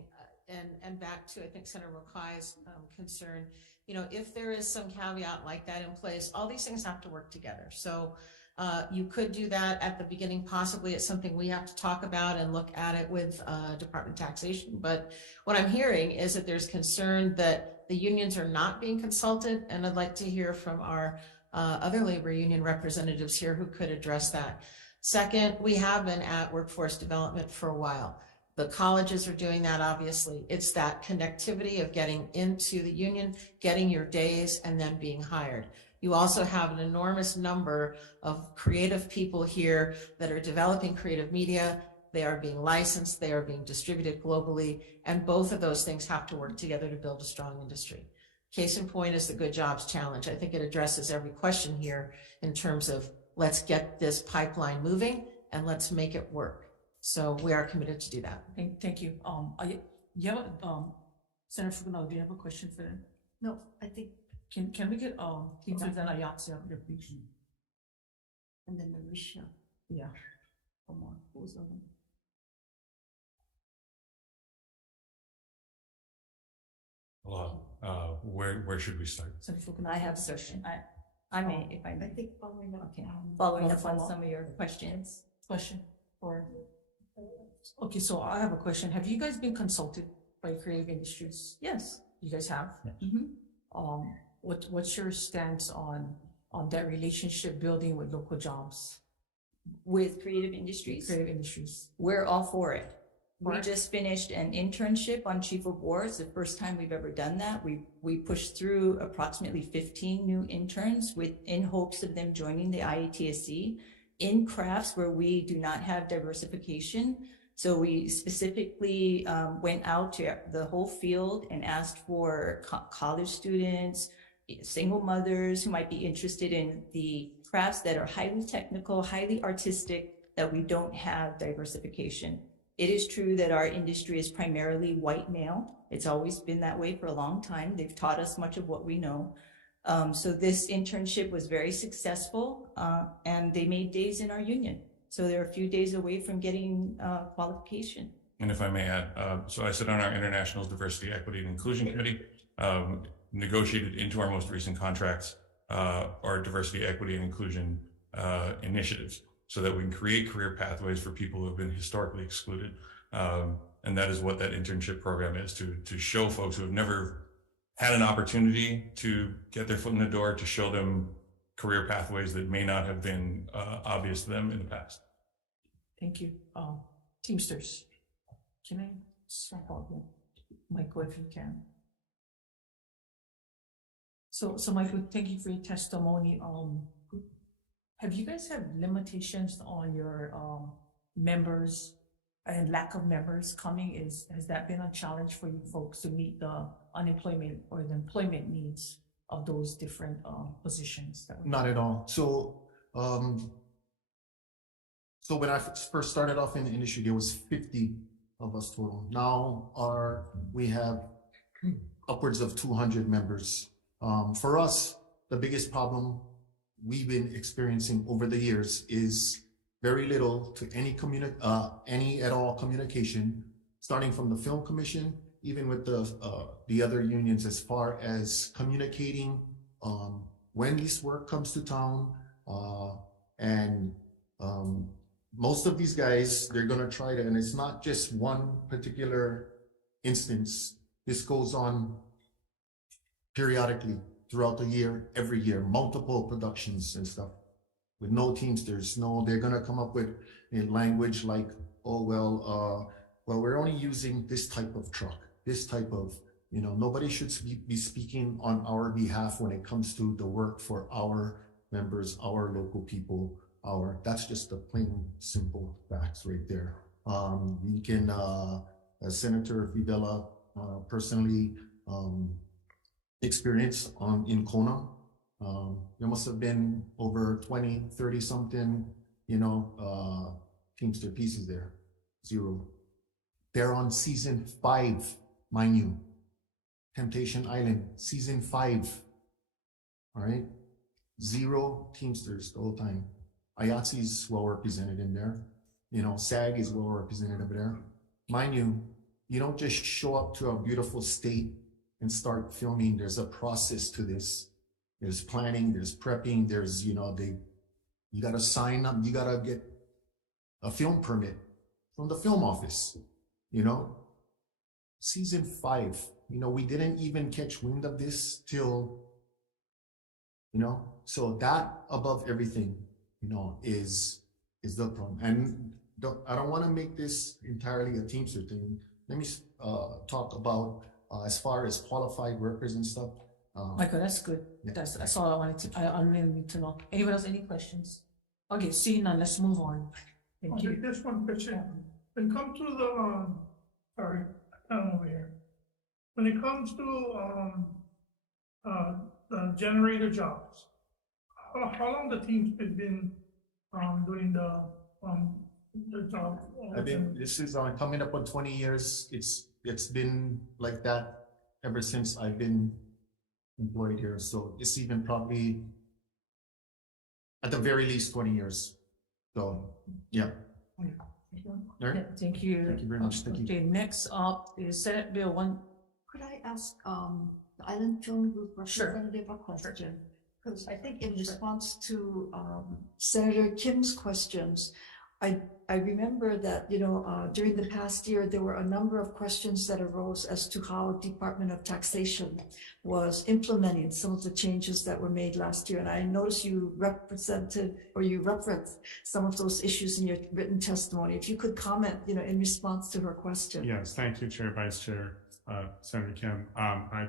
and back to, I think, Senator Wakai's concern, if there is some caveat like that in place, all these things have to work together. So you could do that at the beginning. Possibly it's something we have to talk about and look at it with Department of Taxation. But what I'm hearing is that there's concern that the unions are not being consulted, and I'd like to hear from our other labor union representatives here who could address that. Second, we have been at workforce development for a while. The colleges are doing that, obviously. It's that connectivity of getting into the union, getting your days, and then being hired. You also have an enormous number of creative people here that are developing creative media. They are being licensed, they are being distributed globally, and both of those things have to work together to build a strong industry. Case in point is the Good Jobs Challenge. I think it addresses every question here in terms of let's get this pipeline moving and let's make it work. So we are committed to do that. Thank you. Senator Fukunaga, do you have a question for them? No, I think. Can we get Teamsters and Ayatsi up here, please? And then Marisha. Yeah. Come on. Who was the other one? Hello. Where should we start? I have a question. I may, if I may. I think following up. Okay. Following up on some of your questions. Question or okay, so I have a question. Have you guys been consulted by creative industries? Yes. You guys have? Yes. What's your stance on that relationship building with local jobs? With creative industries? Creative industries. We're all for it. We just finished an internship on Chief of War. It's the first time we've ever done that. We pushed through approximately 15 new interns in hopes of them joining the IETSC in crafts where we do not have diversification. So we specifically went out to the whole field and asked for college students, single mothers who might be interested in the crafts that are highly technical, highly artistic, that we don't have diversification. It is true that our industry is primarily white male. It's always been that way for a long time. They've taught us much of what we know. So this internship was very successful, and they made days in our union. So they're a few days away from getting qualification. And if I may add, so I sit on our International Diversity, Equity, and Inclusion Committee, negotiated into our most recent contracts our diversity, equity, and inclusion initiatives, so that we can create career pathways for people who have been historically excluded. And that is what that internship program is, to show folks who have never had an opportunity to get their foot in the door, to show them career pathways that may not have been obvious to them in the past. Thank you. Teamsters, can I swap out with Michael if you can? So Michael, thank you for your testimony. Have you guys have limitations on your members and lack of members coming? Has that been a challenge for you folks to meet the unemployment or the employment needs of those different positions? Not at all. So when I first started off in the industry, there was 50 of us total. Now we have upwards of 200 members. For us, the biggest problem we've been experiencing over the years is very little to any at all communication, starting from the Film Commission, even with the other unions, as far as communicating when this work comes to town, And most of these guys, they're gonna try to, and it's not just one particular instance. This goes on periodically throughout the year, every year, multiple productions and stuff with no Teamsters. No, they're gonna come up with in language like, oh, well, we're only using this type of truck, this type of, nobody should be speaking on our behalf when it comes to the work for our members, our local people, that's just the plain simple facts right there. We can, as Senator Videla personally experienced in Kona, there must have been over 20, 30 something, Teamster pieces there, 0. They're on season 5, mind you. Temptation Island, season 5, all right? 0 Teamsters the whole time. IATSE is well represented in there. SAG is well represented over there. Mind you, you don't just show up to a beautiful state and start filming. There's a process to this. There's planning, there's prepping, there's, you gotta sign up, you gotta get a film permit from the film office, Season 5, we didn't even catch wind of this till, so that above everything, is the problem. And I don't want to make this entirely a Teamster thing. Let me talk about as far as qualified workers and stuff. Michael, that's good. Yeah. That's all I really need to know. Anyone else, any questions? Okay, seeing none, let's move on. Thank you. Just one question. When it comes to the, sorry, I'm over here. When it comes to the generator jobs, how long the team's been doing the job? This is coming up on 20 years. It's been like that ever since I've been employed here. So it's even probably at the very least 20 years. So yeah. Yeah, thank you. Thank you very much. Thank you. Okay, next up is Senate Bill 1. Could I ask the Island Film Group representative a question? Because I think in response to Senator Kim's questions, I remember that, during the past year, there were a number of questions that arose as to how Department of Taxation was implementing some of the changes that were made last year. And I noticed you referenced some of those issues in your written testimony. If you could comment, in response to her question. Yes, thank you, Chair, Vice Chair, Senator Kim. I,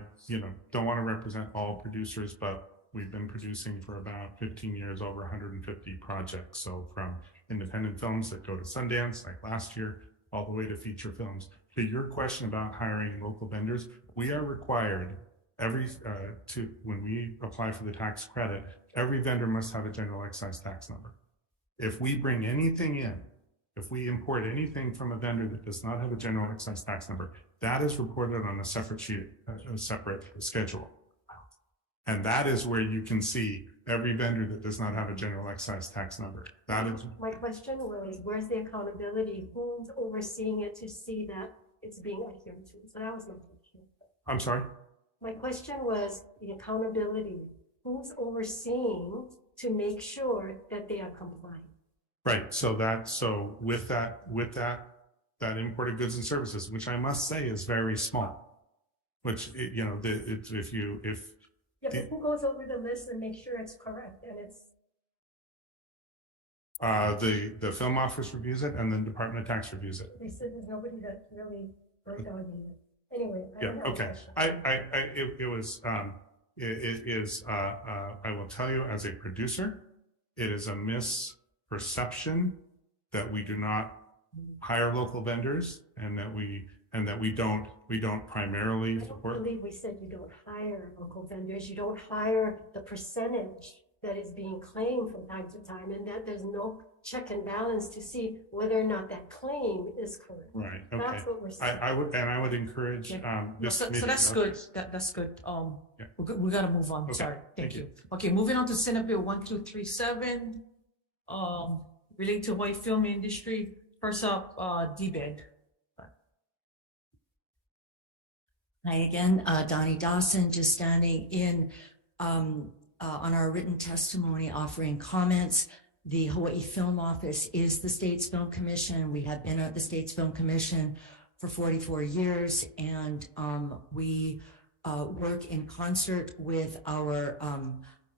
don't want to represent all producers, but we've been producing for about 15 years, over 150 projects. So from independent films that go to Sundance, like last year, all the way to feature films. To your question about hiring local vendors, we are required when we apply for the tax credit, every vendor must have a general excise tax number. If we bring anything in, if we import anything from a vendor that does not have a general excise tax number, that is reported on a separate sheet, a separate schedule. And that is where you can see every vendor that does not have a general excise tax number. That is. My question was, where's the accountability? Who's overseeing it to see that it's being adhered to? So that was my question. I'm sorry? My question was the accountability. Who's overseeing to make sure that they are compliant? Right. So with that imported goods and services, which I must say is very small, which, yeah, but who goes over the list and makes sure it's correct and it's? The film office reviews it and then Department of Tax reviews it. They said there's nobody that really worked on it. Anyway. Yeah. Okay. I will tell you as a producer, it is a misperception that we do not hire local vendors and that we don't primarily support. I don't believe we said you don't hire local vendors. You don't hire the percentage that is being claimed from time to time, and that there's no check and balance to see whether or not that claim is correct. Right. Okay. That's what we're saying. I would encourage this. So that's good. That's good. Yeah. We gotta move on. Okay. Sorry. Thank you. Okay, moving on to Senate Bill 1237, relating to Hawaii film industry. First up, DBED. Hi again, Donnie Dawson, just standing in on our written testimony offering comments. The Hawaii Film Office is the state's film commission. We have been at the state's film commission for 44 years, and we work in concert with our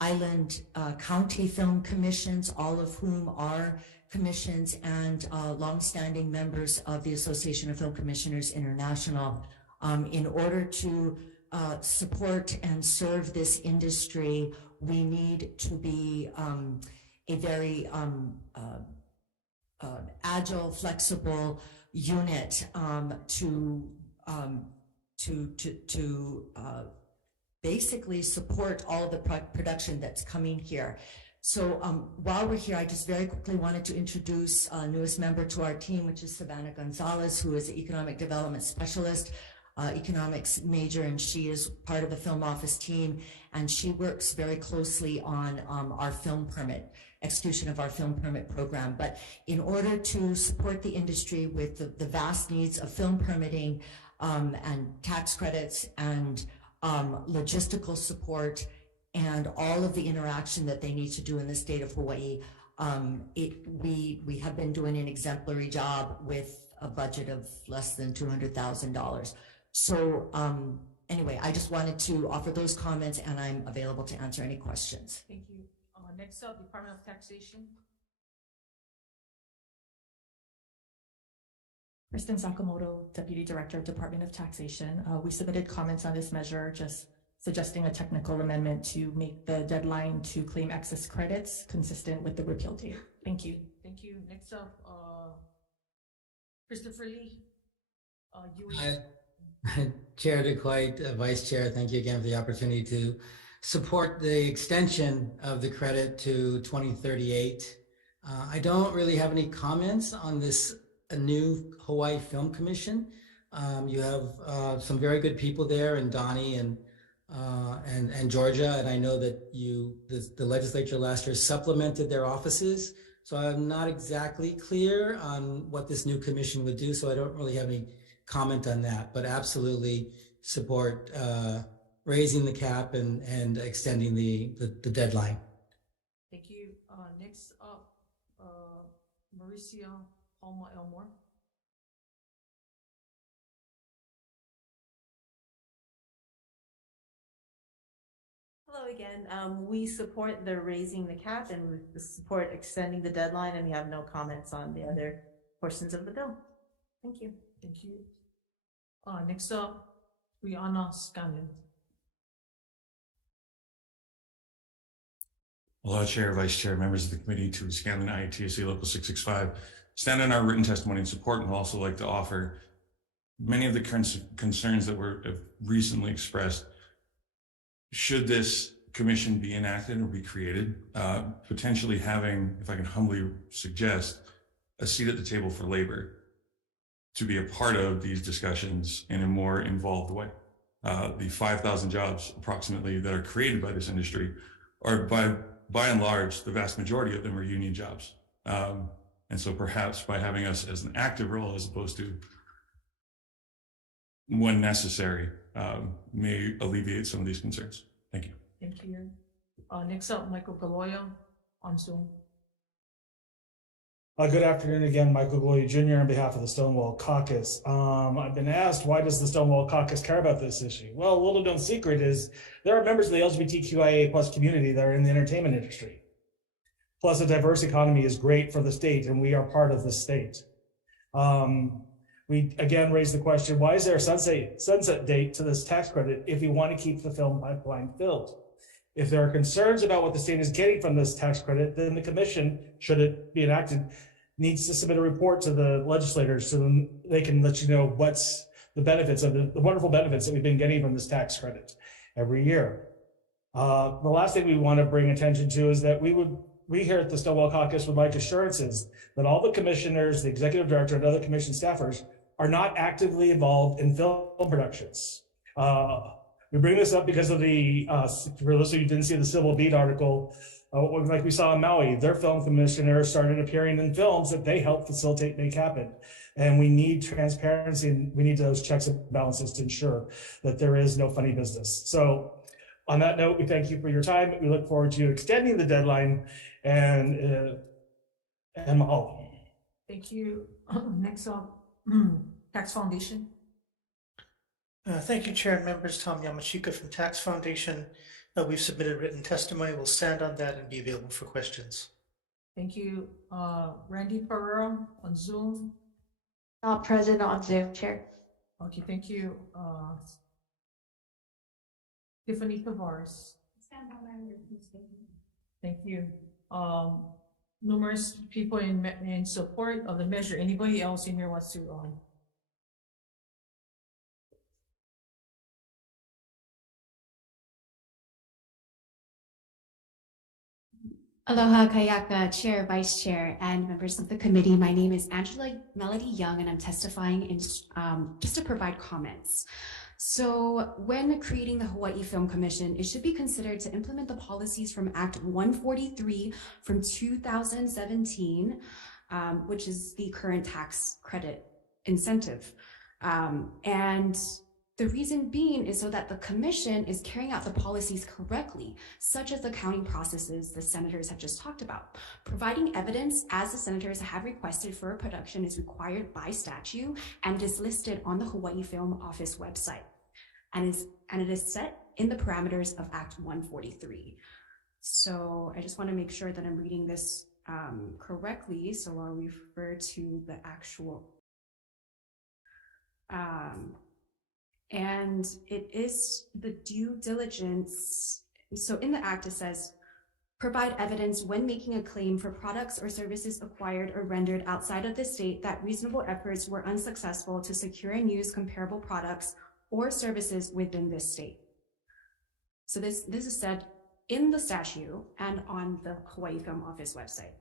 island county film commissions, all of whom are commissions and longstanding members of the Association of Film Commissioners International, in order to support and serve this industry. We need to be a very agile, flexible unit to basically support all of the production that's coming here. So while we're here, I just very quickly wanted to introduce a newest member to our team, which is Savannah Gonzalez, who is an economic development specialist, economics major, and she is part of the film office team, and she works very closely on our film permit, execution of our film permit program. But in order to support the industry with the vast needs of film permitting and tax credits and logistical support and all of the interaction that they need to do in the state of Hawaii, we have been doing an exemplary job with a budget of less than $200,000. So anyway, I just wanted to offer those comments, and I'm available to answer any questions. Thank you. Next up, Department of Taxation. Kristen Sakamoto, Deputy Director of Department of Taxation. We submitted comments on this measure, just suggesting a technical amendment to make the deadline to claim excess credits consistent with the repeal date. Thank you. Thank you. Next up, Christopher Lee. Chair DeQuite, Vice Chair, thank you again for the opportunity to support the extension of the credit to 2038. I don't really have any comments on this new Hawaii Film Commission. You have some very good people there, and Donnie and Georgia, and I know that the legislature last year supplemented their offices. So I'm not exactly clear on what this new commission would do, so I don't really have any comment on that, but absolutely support raising the cap and extending the deadline. Thank you. Next up, Mauricia Palma Elmore. Hello again. We support the raising the cap, and we support extending the deadline, and we have no comments on the other portions of the bill. Thank you. Thank you. Next up, Brianna Scanlon. Aloha, Chair, Vice Chair, members of the committee, to Scanlon IATSA Local 665. Stand on our written testimony in support, and also like to offer many of the concerns that were recently expressed. Should this commission be enacted or be created, potentially having, if I can humbly suggest, a seat at the table for labor to be a part of these discussions in a more involved way. The 5,000 jobs approximately that are created by this industry are by and large, the vast majority of them are union jobs. And so perhaps by having us as an active role as opposed to when necessary, may alleviate some of these concerns. Thank you. Thank you. Next up, Michael Galoya on Zoom. Good afternoon again, Michael Galoya Jr. on behalf of the Stonewall Caucus. I've been asked, why does the Stonewall Caucus care about this issue? Well, a little known secret is there are members of the LGBTQIA plus community that are in the entertainment industry. Plus, a diverse economy is great for the state, and we are part of the state. We again raise the question, why is there a sunset date to this tax credit if we want to keep the film pipeline filled? If there are concerns about what the state is getting from this tax credit, then the commission, should it be enacted, needs to submit a report to the legislators so they can let you know what's the benefits of the wonderful benefits that we've been getting from this tax credit every year. The last thing we want to bring attention to is that we here at the Stonewall Caucus would like assurances that all the commissioners, the executive director, and other commission staffers are not actively involved in film productions. We bring this up because of for those of you who didn't see the Civil Beat article, like we saw in Maui, their film commissioner started appearing in films that they helped facilitate, make happen. And we need transparency, and we need those checks and balances to ensure that there is no funny business. So On that note, we thank you for your time. We look forward to extending the deadline and mahalo. Thank you. Next up, Tax Foundation. Thank you, Chair and members. Tom Yamashika from Tax Foundation. We've submitted written testimony. We'll stand on that and be available for questions. Thank you. Randy Pereira on Zoom. Not present on Zoom, Chair. Okay, thank you. Tiffany Tavares. Thank you. Numerous people in support of the measure. Anybody else in here wants to Aloha Kayaka, Chair, Vice Chair, and members of the committee. My name is Angela Melody Young, and I'm testifying in just to provide comments. So when creating the Hawaii Film Commission, it should be considered to implement the policies from Act 143 from 2017, which is the current tax credit incentive. And the reason being is so that the commission is carrying out the policies correctly, such as the counting processes the senators have just talked about. Providing evidence, as the senators have requested for a production, is required by statute, and it is listed on the Hawaii Film Office website. And it is set in the parameters of Act 143. So I just want to make sure that I'm reading this correctly. So I'll refer to the actual and it is the due diligence. So in the act, it says, provide evidence when making a claim for products or services acquired or rendered outside of the state that reasonable efforts were unsuccessful to secure and use comparable products or services within this state. So this is said in the statute and on the Hawaii Film Office website.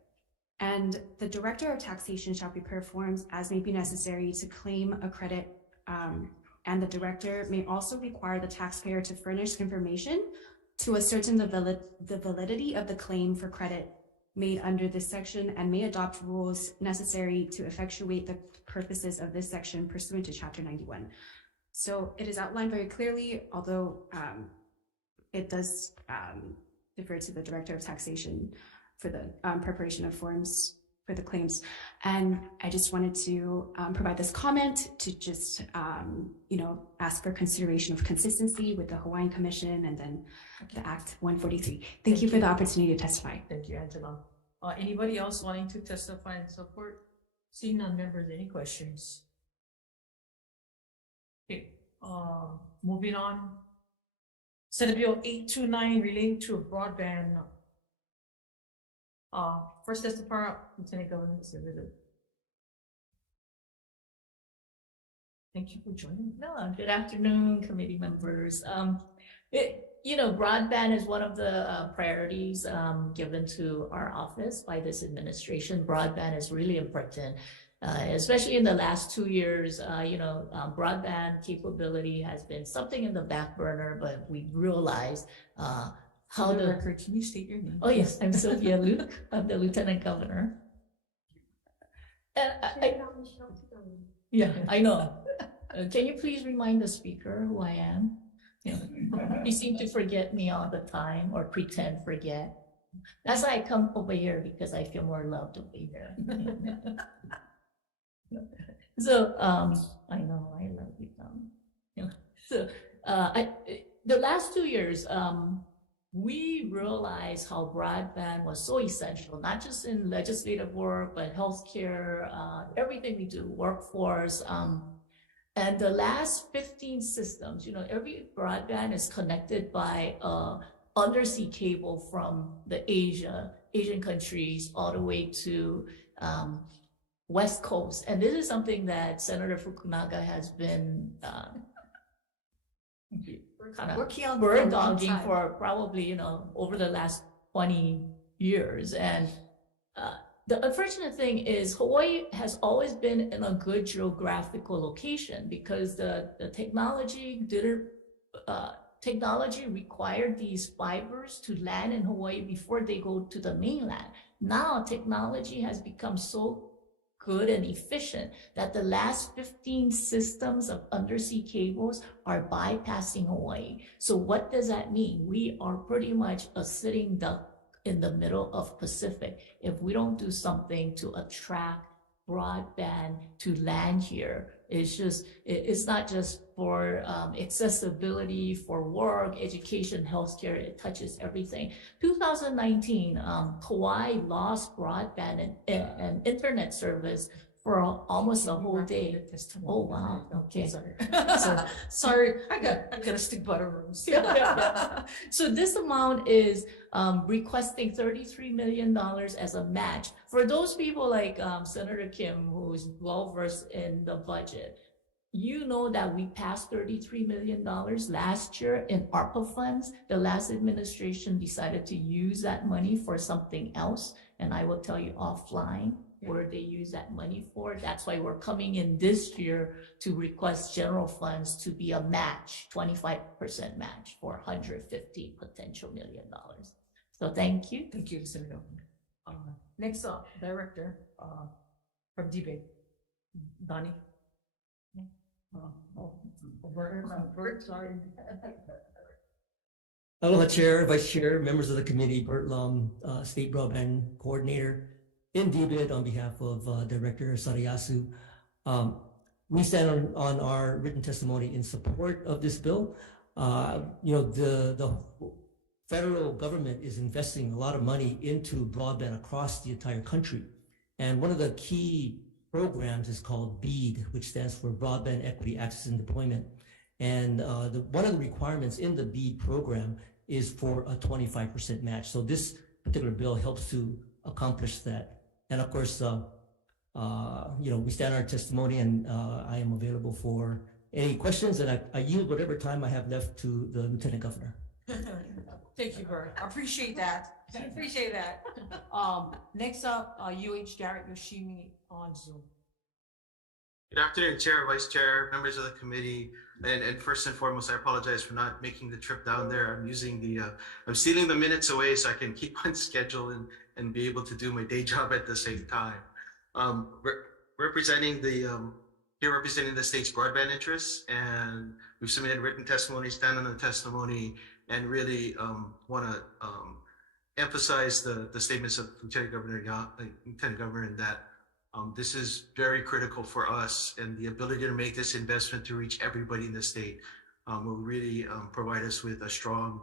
And the Director of Taxation shall prepare forms as may be necessary to claim a credit, and the director may also require the taxpayer to furnish information to ascertain the validity of the claim for credit made under this section, and may adopt rules necessary to effectuate the purposes of this section pursuant to Chapter 91. So it is outlined very clearly, although it does defer to the Director of Taxation for the preparation of forms for the claims. And I just wanted to provide this comment to just, ask for consideration of consistency with the Hawaiian Commission and then the Act 143. Thank you for the opportunity to testify. Thank you, Angela. Anybody else wanting to testify in support? Seeing none, members, any questions? Okay, moving on. Senate Bill 829 relating to broadband. First testify, Lieutenant Governor Silvio. Thank you for joining. No, good afternoon, committee members. Broadband is one of the priorities given to our office by this administration. Broadband is really important, especially in the last 2 years. Broadband capability has been something in the back burner, but we realized how the record. Can you state your name? Oh yes, I'm Sylvia Luke. I'm the Lieutenant Governor. And yeah, I know. Can you please remind the speaker who I am? You seem to forget me all the time, or pretend forget. That's why I come over here, because I feel more loved over here. So I know I love you. So the last 2 years, we realized how broadband was so essential, not just in legislative work, but healthcare, everything we do, workforce. And the last 15 systems, every broadband is connected by undersea cable from the Asian countries all the way to West Coast. And this is something that Senator Fukunaga has been kind of bird dogging for probably, over the last 20 years. And the unfortunate thing is Hawaii has always been in a good geographical location, because the technology required these fibers to land in Hawaii before they go to the mainland. Now technology has become so good and efficient, that the last 15 systems of undersea cables are bypassing Hawaii. So what does that mean? We are pretty much a sitting duck in the middle of Pacific if we don't do something to attract broadband to land here. It's not just for accessibility for work, education, healthcare. It touches everything. 2019, Kauai lost broadband and internet service for almost a whole day. Oh wow! Okay, Sorry, I got a stick butter rose. So this amount is requesting $33 million as a match. For those people like Senator Kim, who is well versed in the budget, you know that we passed $33 million last year in ARPA funds. The last administration decided to use that money for something else, and I will tell you offline where they use that money for. That's why we're coming in this year to request general funds to be a match, 25% match for 150 potential $1 million. So thank you. Thank you, Senator. Next up, Director from debate, Donnie. Bert, sorry. Aloha, Chair, Vice Chair, members of the committee, Bert Lum, State Broadband Coordinator in DBID on behalf of Director Sarayasu. We stand on our written testimony in support of this bill. The federal government is investing a lot of money into broadband across the entire country. And one of the key programs is called BEAD, which stands for Broadband Equity, Access, and Deployment. And one of the requirements in the BEAD program is for a 25% match. So this particular bill helps to accomplish that. And of course, we stand our testimony, and I am available for any questions, and I yield whatever time I have left to the Lieutenant Governor. Thank you, Bert. I appreciate that. I appreciate that. Next up, Garrett Yoshimi on Zoom. Good afternoon, Chair, Vice Chair, members of the committee, and first and foremost, I apologize for not making the trip down there. I'm stealing the minutes away so I can keep on schedule and be able to do my day job at the same time. Representing the state's broadband interests, and we've submitted written testimony, stand on the testimony, and really want to emphasize the statements of Lieutenant Governor in that this is very critical for us, and the ability to make this investment to reach everybody in the state will really provide us with a strong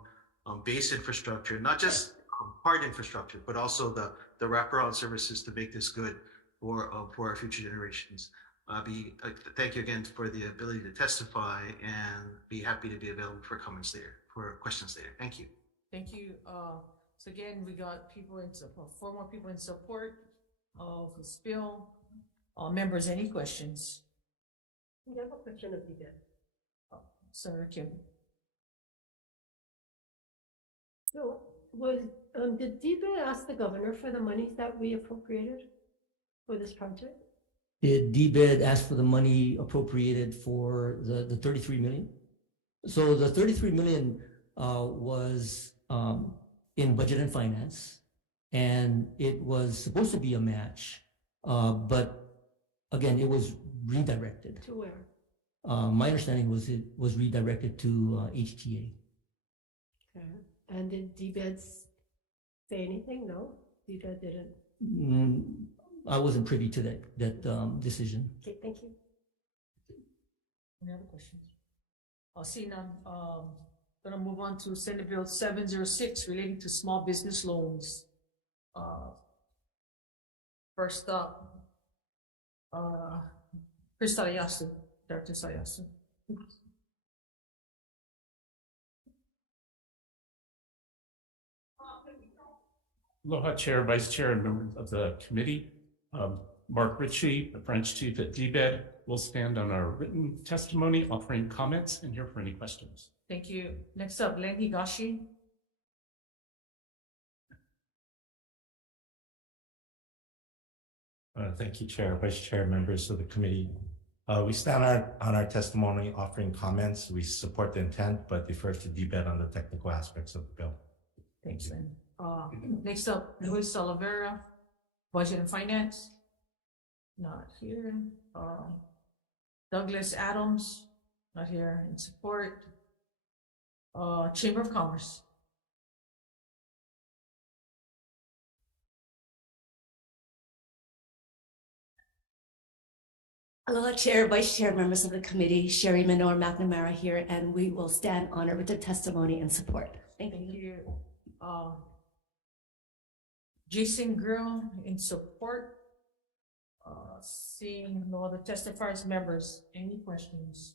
base infrastructure, not just hard infrastructure, but also the wraparound services to make this good for our future generations. Thank you again for the ability to testify, and be happy to be available for comments later, for questions later. Thank you. Thank you. So again, we got people in support, 4 more people in support of this bill. Members, any questions? We have a question of the bill. Senator Kim. So, did DBID ask the governor for the monies that we appropriated for this project? Did DBID ask for the money appropriated for the 33 million? So the 33 million was in budget and finance, and it was supposed to be a match, but again, it was redirected. To where? My understanding was it was redirected to HTA. Okay. And did DBID say anything? No, DBID didn't. I wasn't privy to that decision. Okay, thank you. Any other questions? See none. Gonna move on to Senate Bill 706 relating to small business loans. First up, Chris Sarayasu, Director Sarayasu. Aloha, Chair, Vice Chair, and members of the committee. Mark Ritchie, the French Chief at DBED, will stand on our written testimony, offering comments, and here for any questions. Thank you. Next up, Len Higashi. Thank you, Chair, Vice Chair, members of the committee. We stand on our testimony, offering comments. We support the intent, but defer to DBED on the technical aspects of the bill. Thanks, Len. Next up, Luis Oliveira, Budget and Finance. Not here. Douglas Adams, not here. In support. Chamber of Commerce. Aloha, Chair, Vice Chair, members of the committee, Sherry Minor McNamara here, and we will stand honored with the testimony and support. Thank you. Jason Grill in support. Seeing no other testifiers, members, any questions?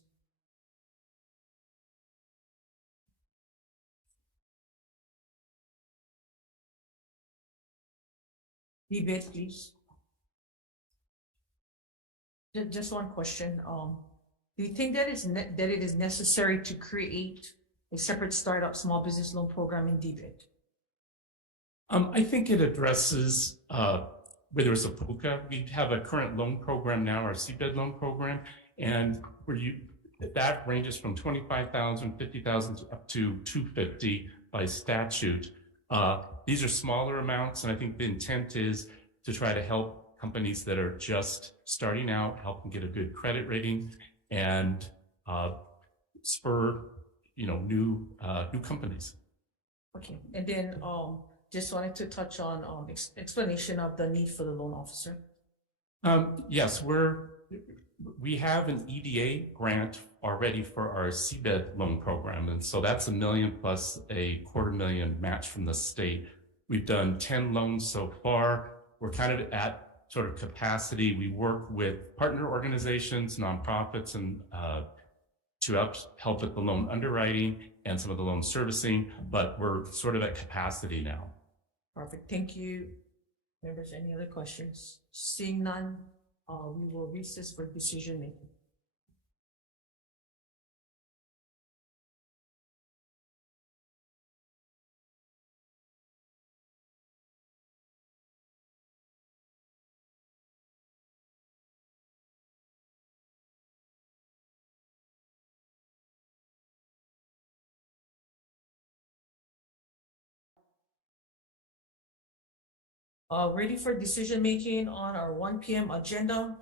Debate, please. Just one question. Do you think that it is necessary to create a separate startup small business loan program in DBIT? I think it addresses where there's a PUCA. We have a current loan program now, our CBED loan program, and that ranges from 25,000, 50,000 up to 250 by statute. These are smaller amounts, and I think the intent is to try to help companies that are just starting out, help them get a good credit rating, and spur, new companies. Okay, and then just wanted to touch on explanation of the need for the loan officer. Yes, we have an EDA grant already for our CBED loan program, and so that's $1 million plus a $250,000 match from the state. We've done 10 loans so far. We're kind of at sort of capacity. We work with partner organizations, nonprofits, and to help with the loan underwriting and some of the loan servicing, but we're sort of at capacity now. Perfect, thank you. Members, any other questions? Seeing none, we will recess for decision making. Ready for decision making on our 1 p.m. agenda.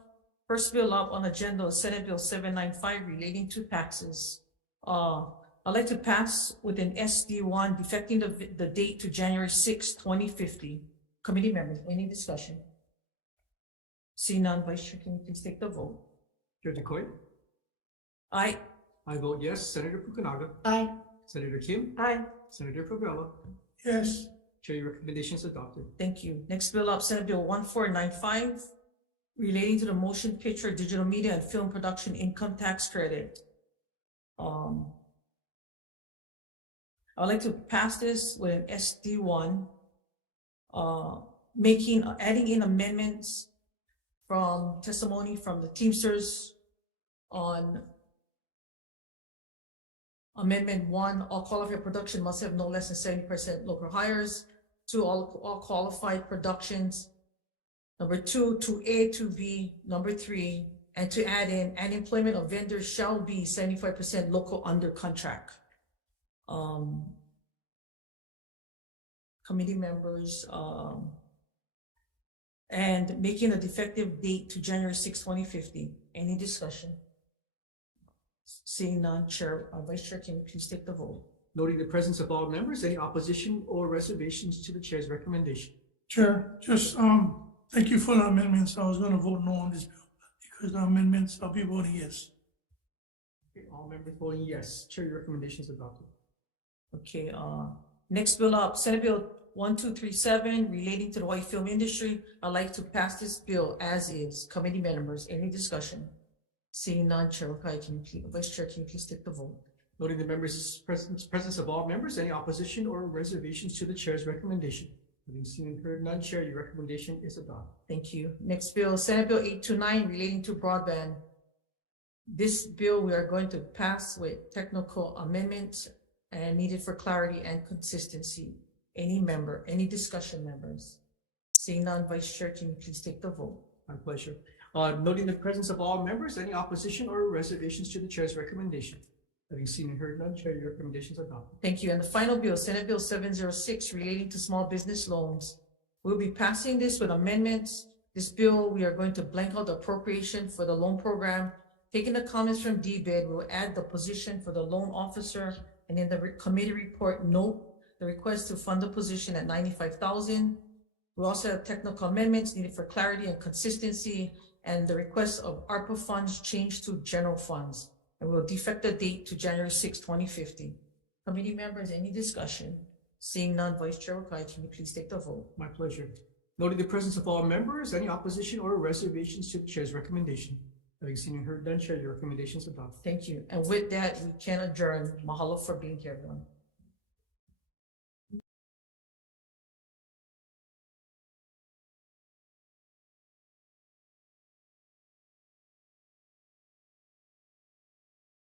First bill up on agenda is Senate Bill 795 relating to taxes. I'd like to pass with an SD1 defecting the date to January 6, 2050. Committee members, any discussion? See none, Vice Chair, can you please take the vote? Chair DeCoy? Aye. I vote yes. Senator Fukunaga? Aye. Senator Kim? Aye. Senator Favela? Yes. Chair, your recommendation is adopted. Thank you. Next bill up, Senate Bill 1495, relating to the motion picture, digital media, and film production income tax credit. I'd like to pass this with an SD1, adding in amendments from testimony from the Teamsters on Amendment 1, all qualified production must have no less than 70% local hires. 2, all qualified productions. Number 2, to A to B. Number 3, and to add in, and employment of vendors shall be 75% local under contract. Committee members, and making a defective date to January 6, 2050. Any discussion? Seeing none, Vice Chair, can you please take the vote? Noting the presence of all members, any opposition or reservations to the chair's recommendation? Chair, just thank you for the amendments. I was going to vote no on this bill because the amendments, I'll be voting yes. Okay, all members voting yes. Chair, your recommendation is adopted. Okay, next bill up, Senate Bill 1237 relating to the white film industry. I'd like to pass this bill as is. Committee members, any discussion? Seeing none, Vice Chair, can you please take the vote? Noting the members' presence of all members, any opposition or reservations to the chair's recommendation? Having seen and heard none, Chair, your recommendation is adopted. Thank you. Next bill, Senate Bill 829 relating to broadband. This bill we are going to pass with technical amendments and needed for clarity and consistency. Any discussion, members? Seeing none, Vice Chair, can you please take the vote? My pleasure. Noting the presence of all members, any opposition or reservations to the chair's recommendation? Having seen and heard none, Chair, your recommendation is adopted. Thank you. And the final bill, Senate Bill 706 relating to small business loans. We'll be passing this with amendments. This bill, we are going to blank out the appropriation for the loan program. Taking the comments from DBID, we'll add the position for the loan officer, and in the committee report, note the request to fund the position at $95,000. We also have technical amendments needed for clarity and consistency, and the request of ARPA funds changed to general funds. And we'll defect the date to January 6, 2050. Committee members, any discussion? Seeing none, Vice Chair Wakai, can you please take the vote? My pleasure. Noting the presence of all members, any opposition or reservations to the chair's recommendation? Having seen and heard none, Chair, your recommendation is adopted. Thank you. And with that, we can adjourn. Mahalo for being here, everyone.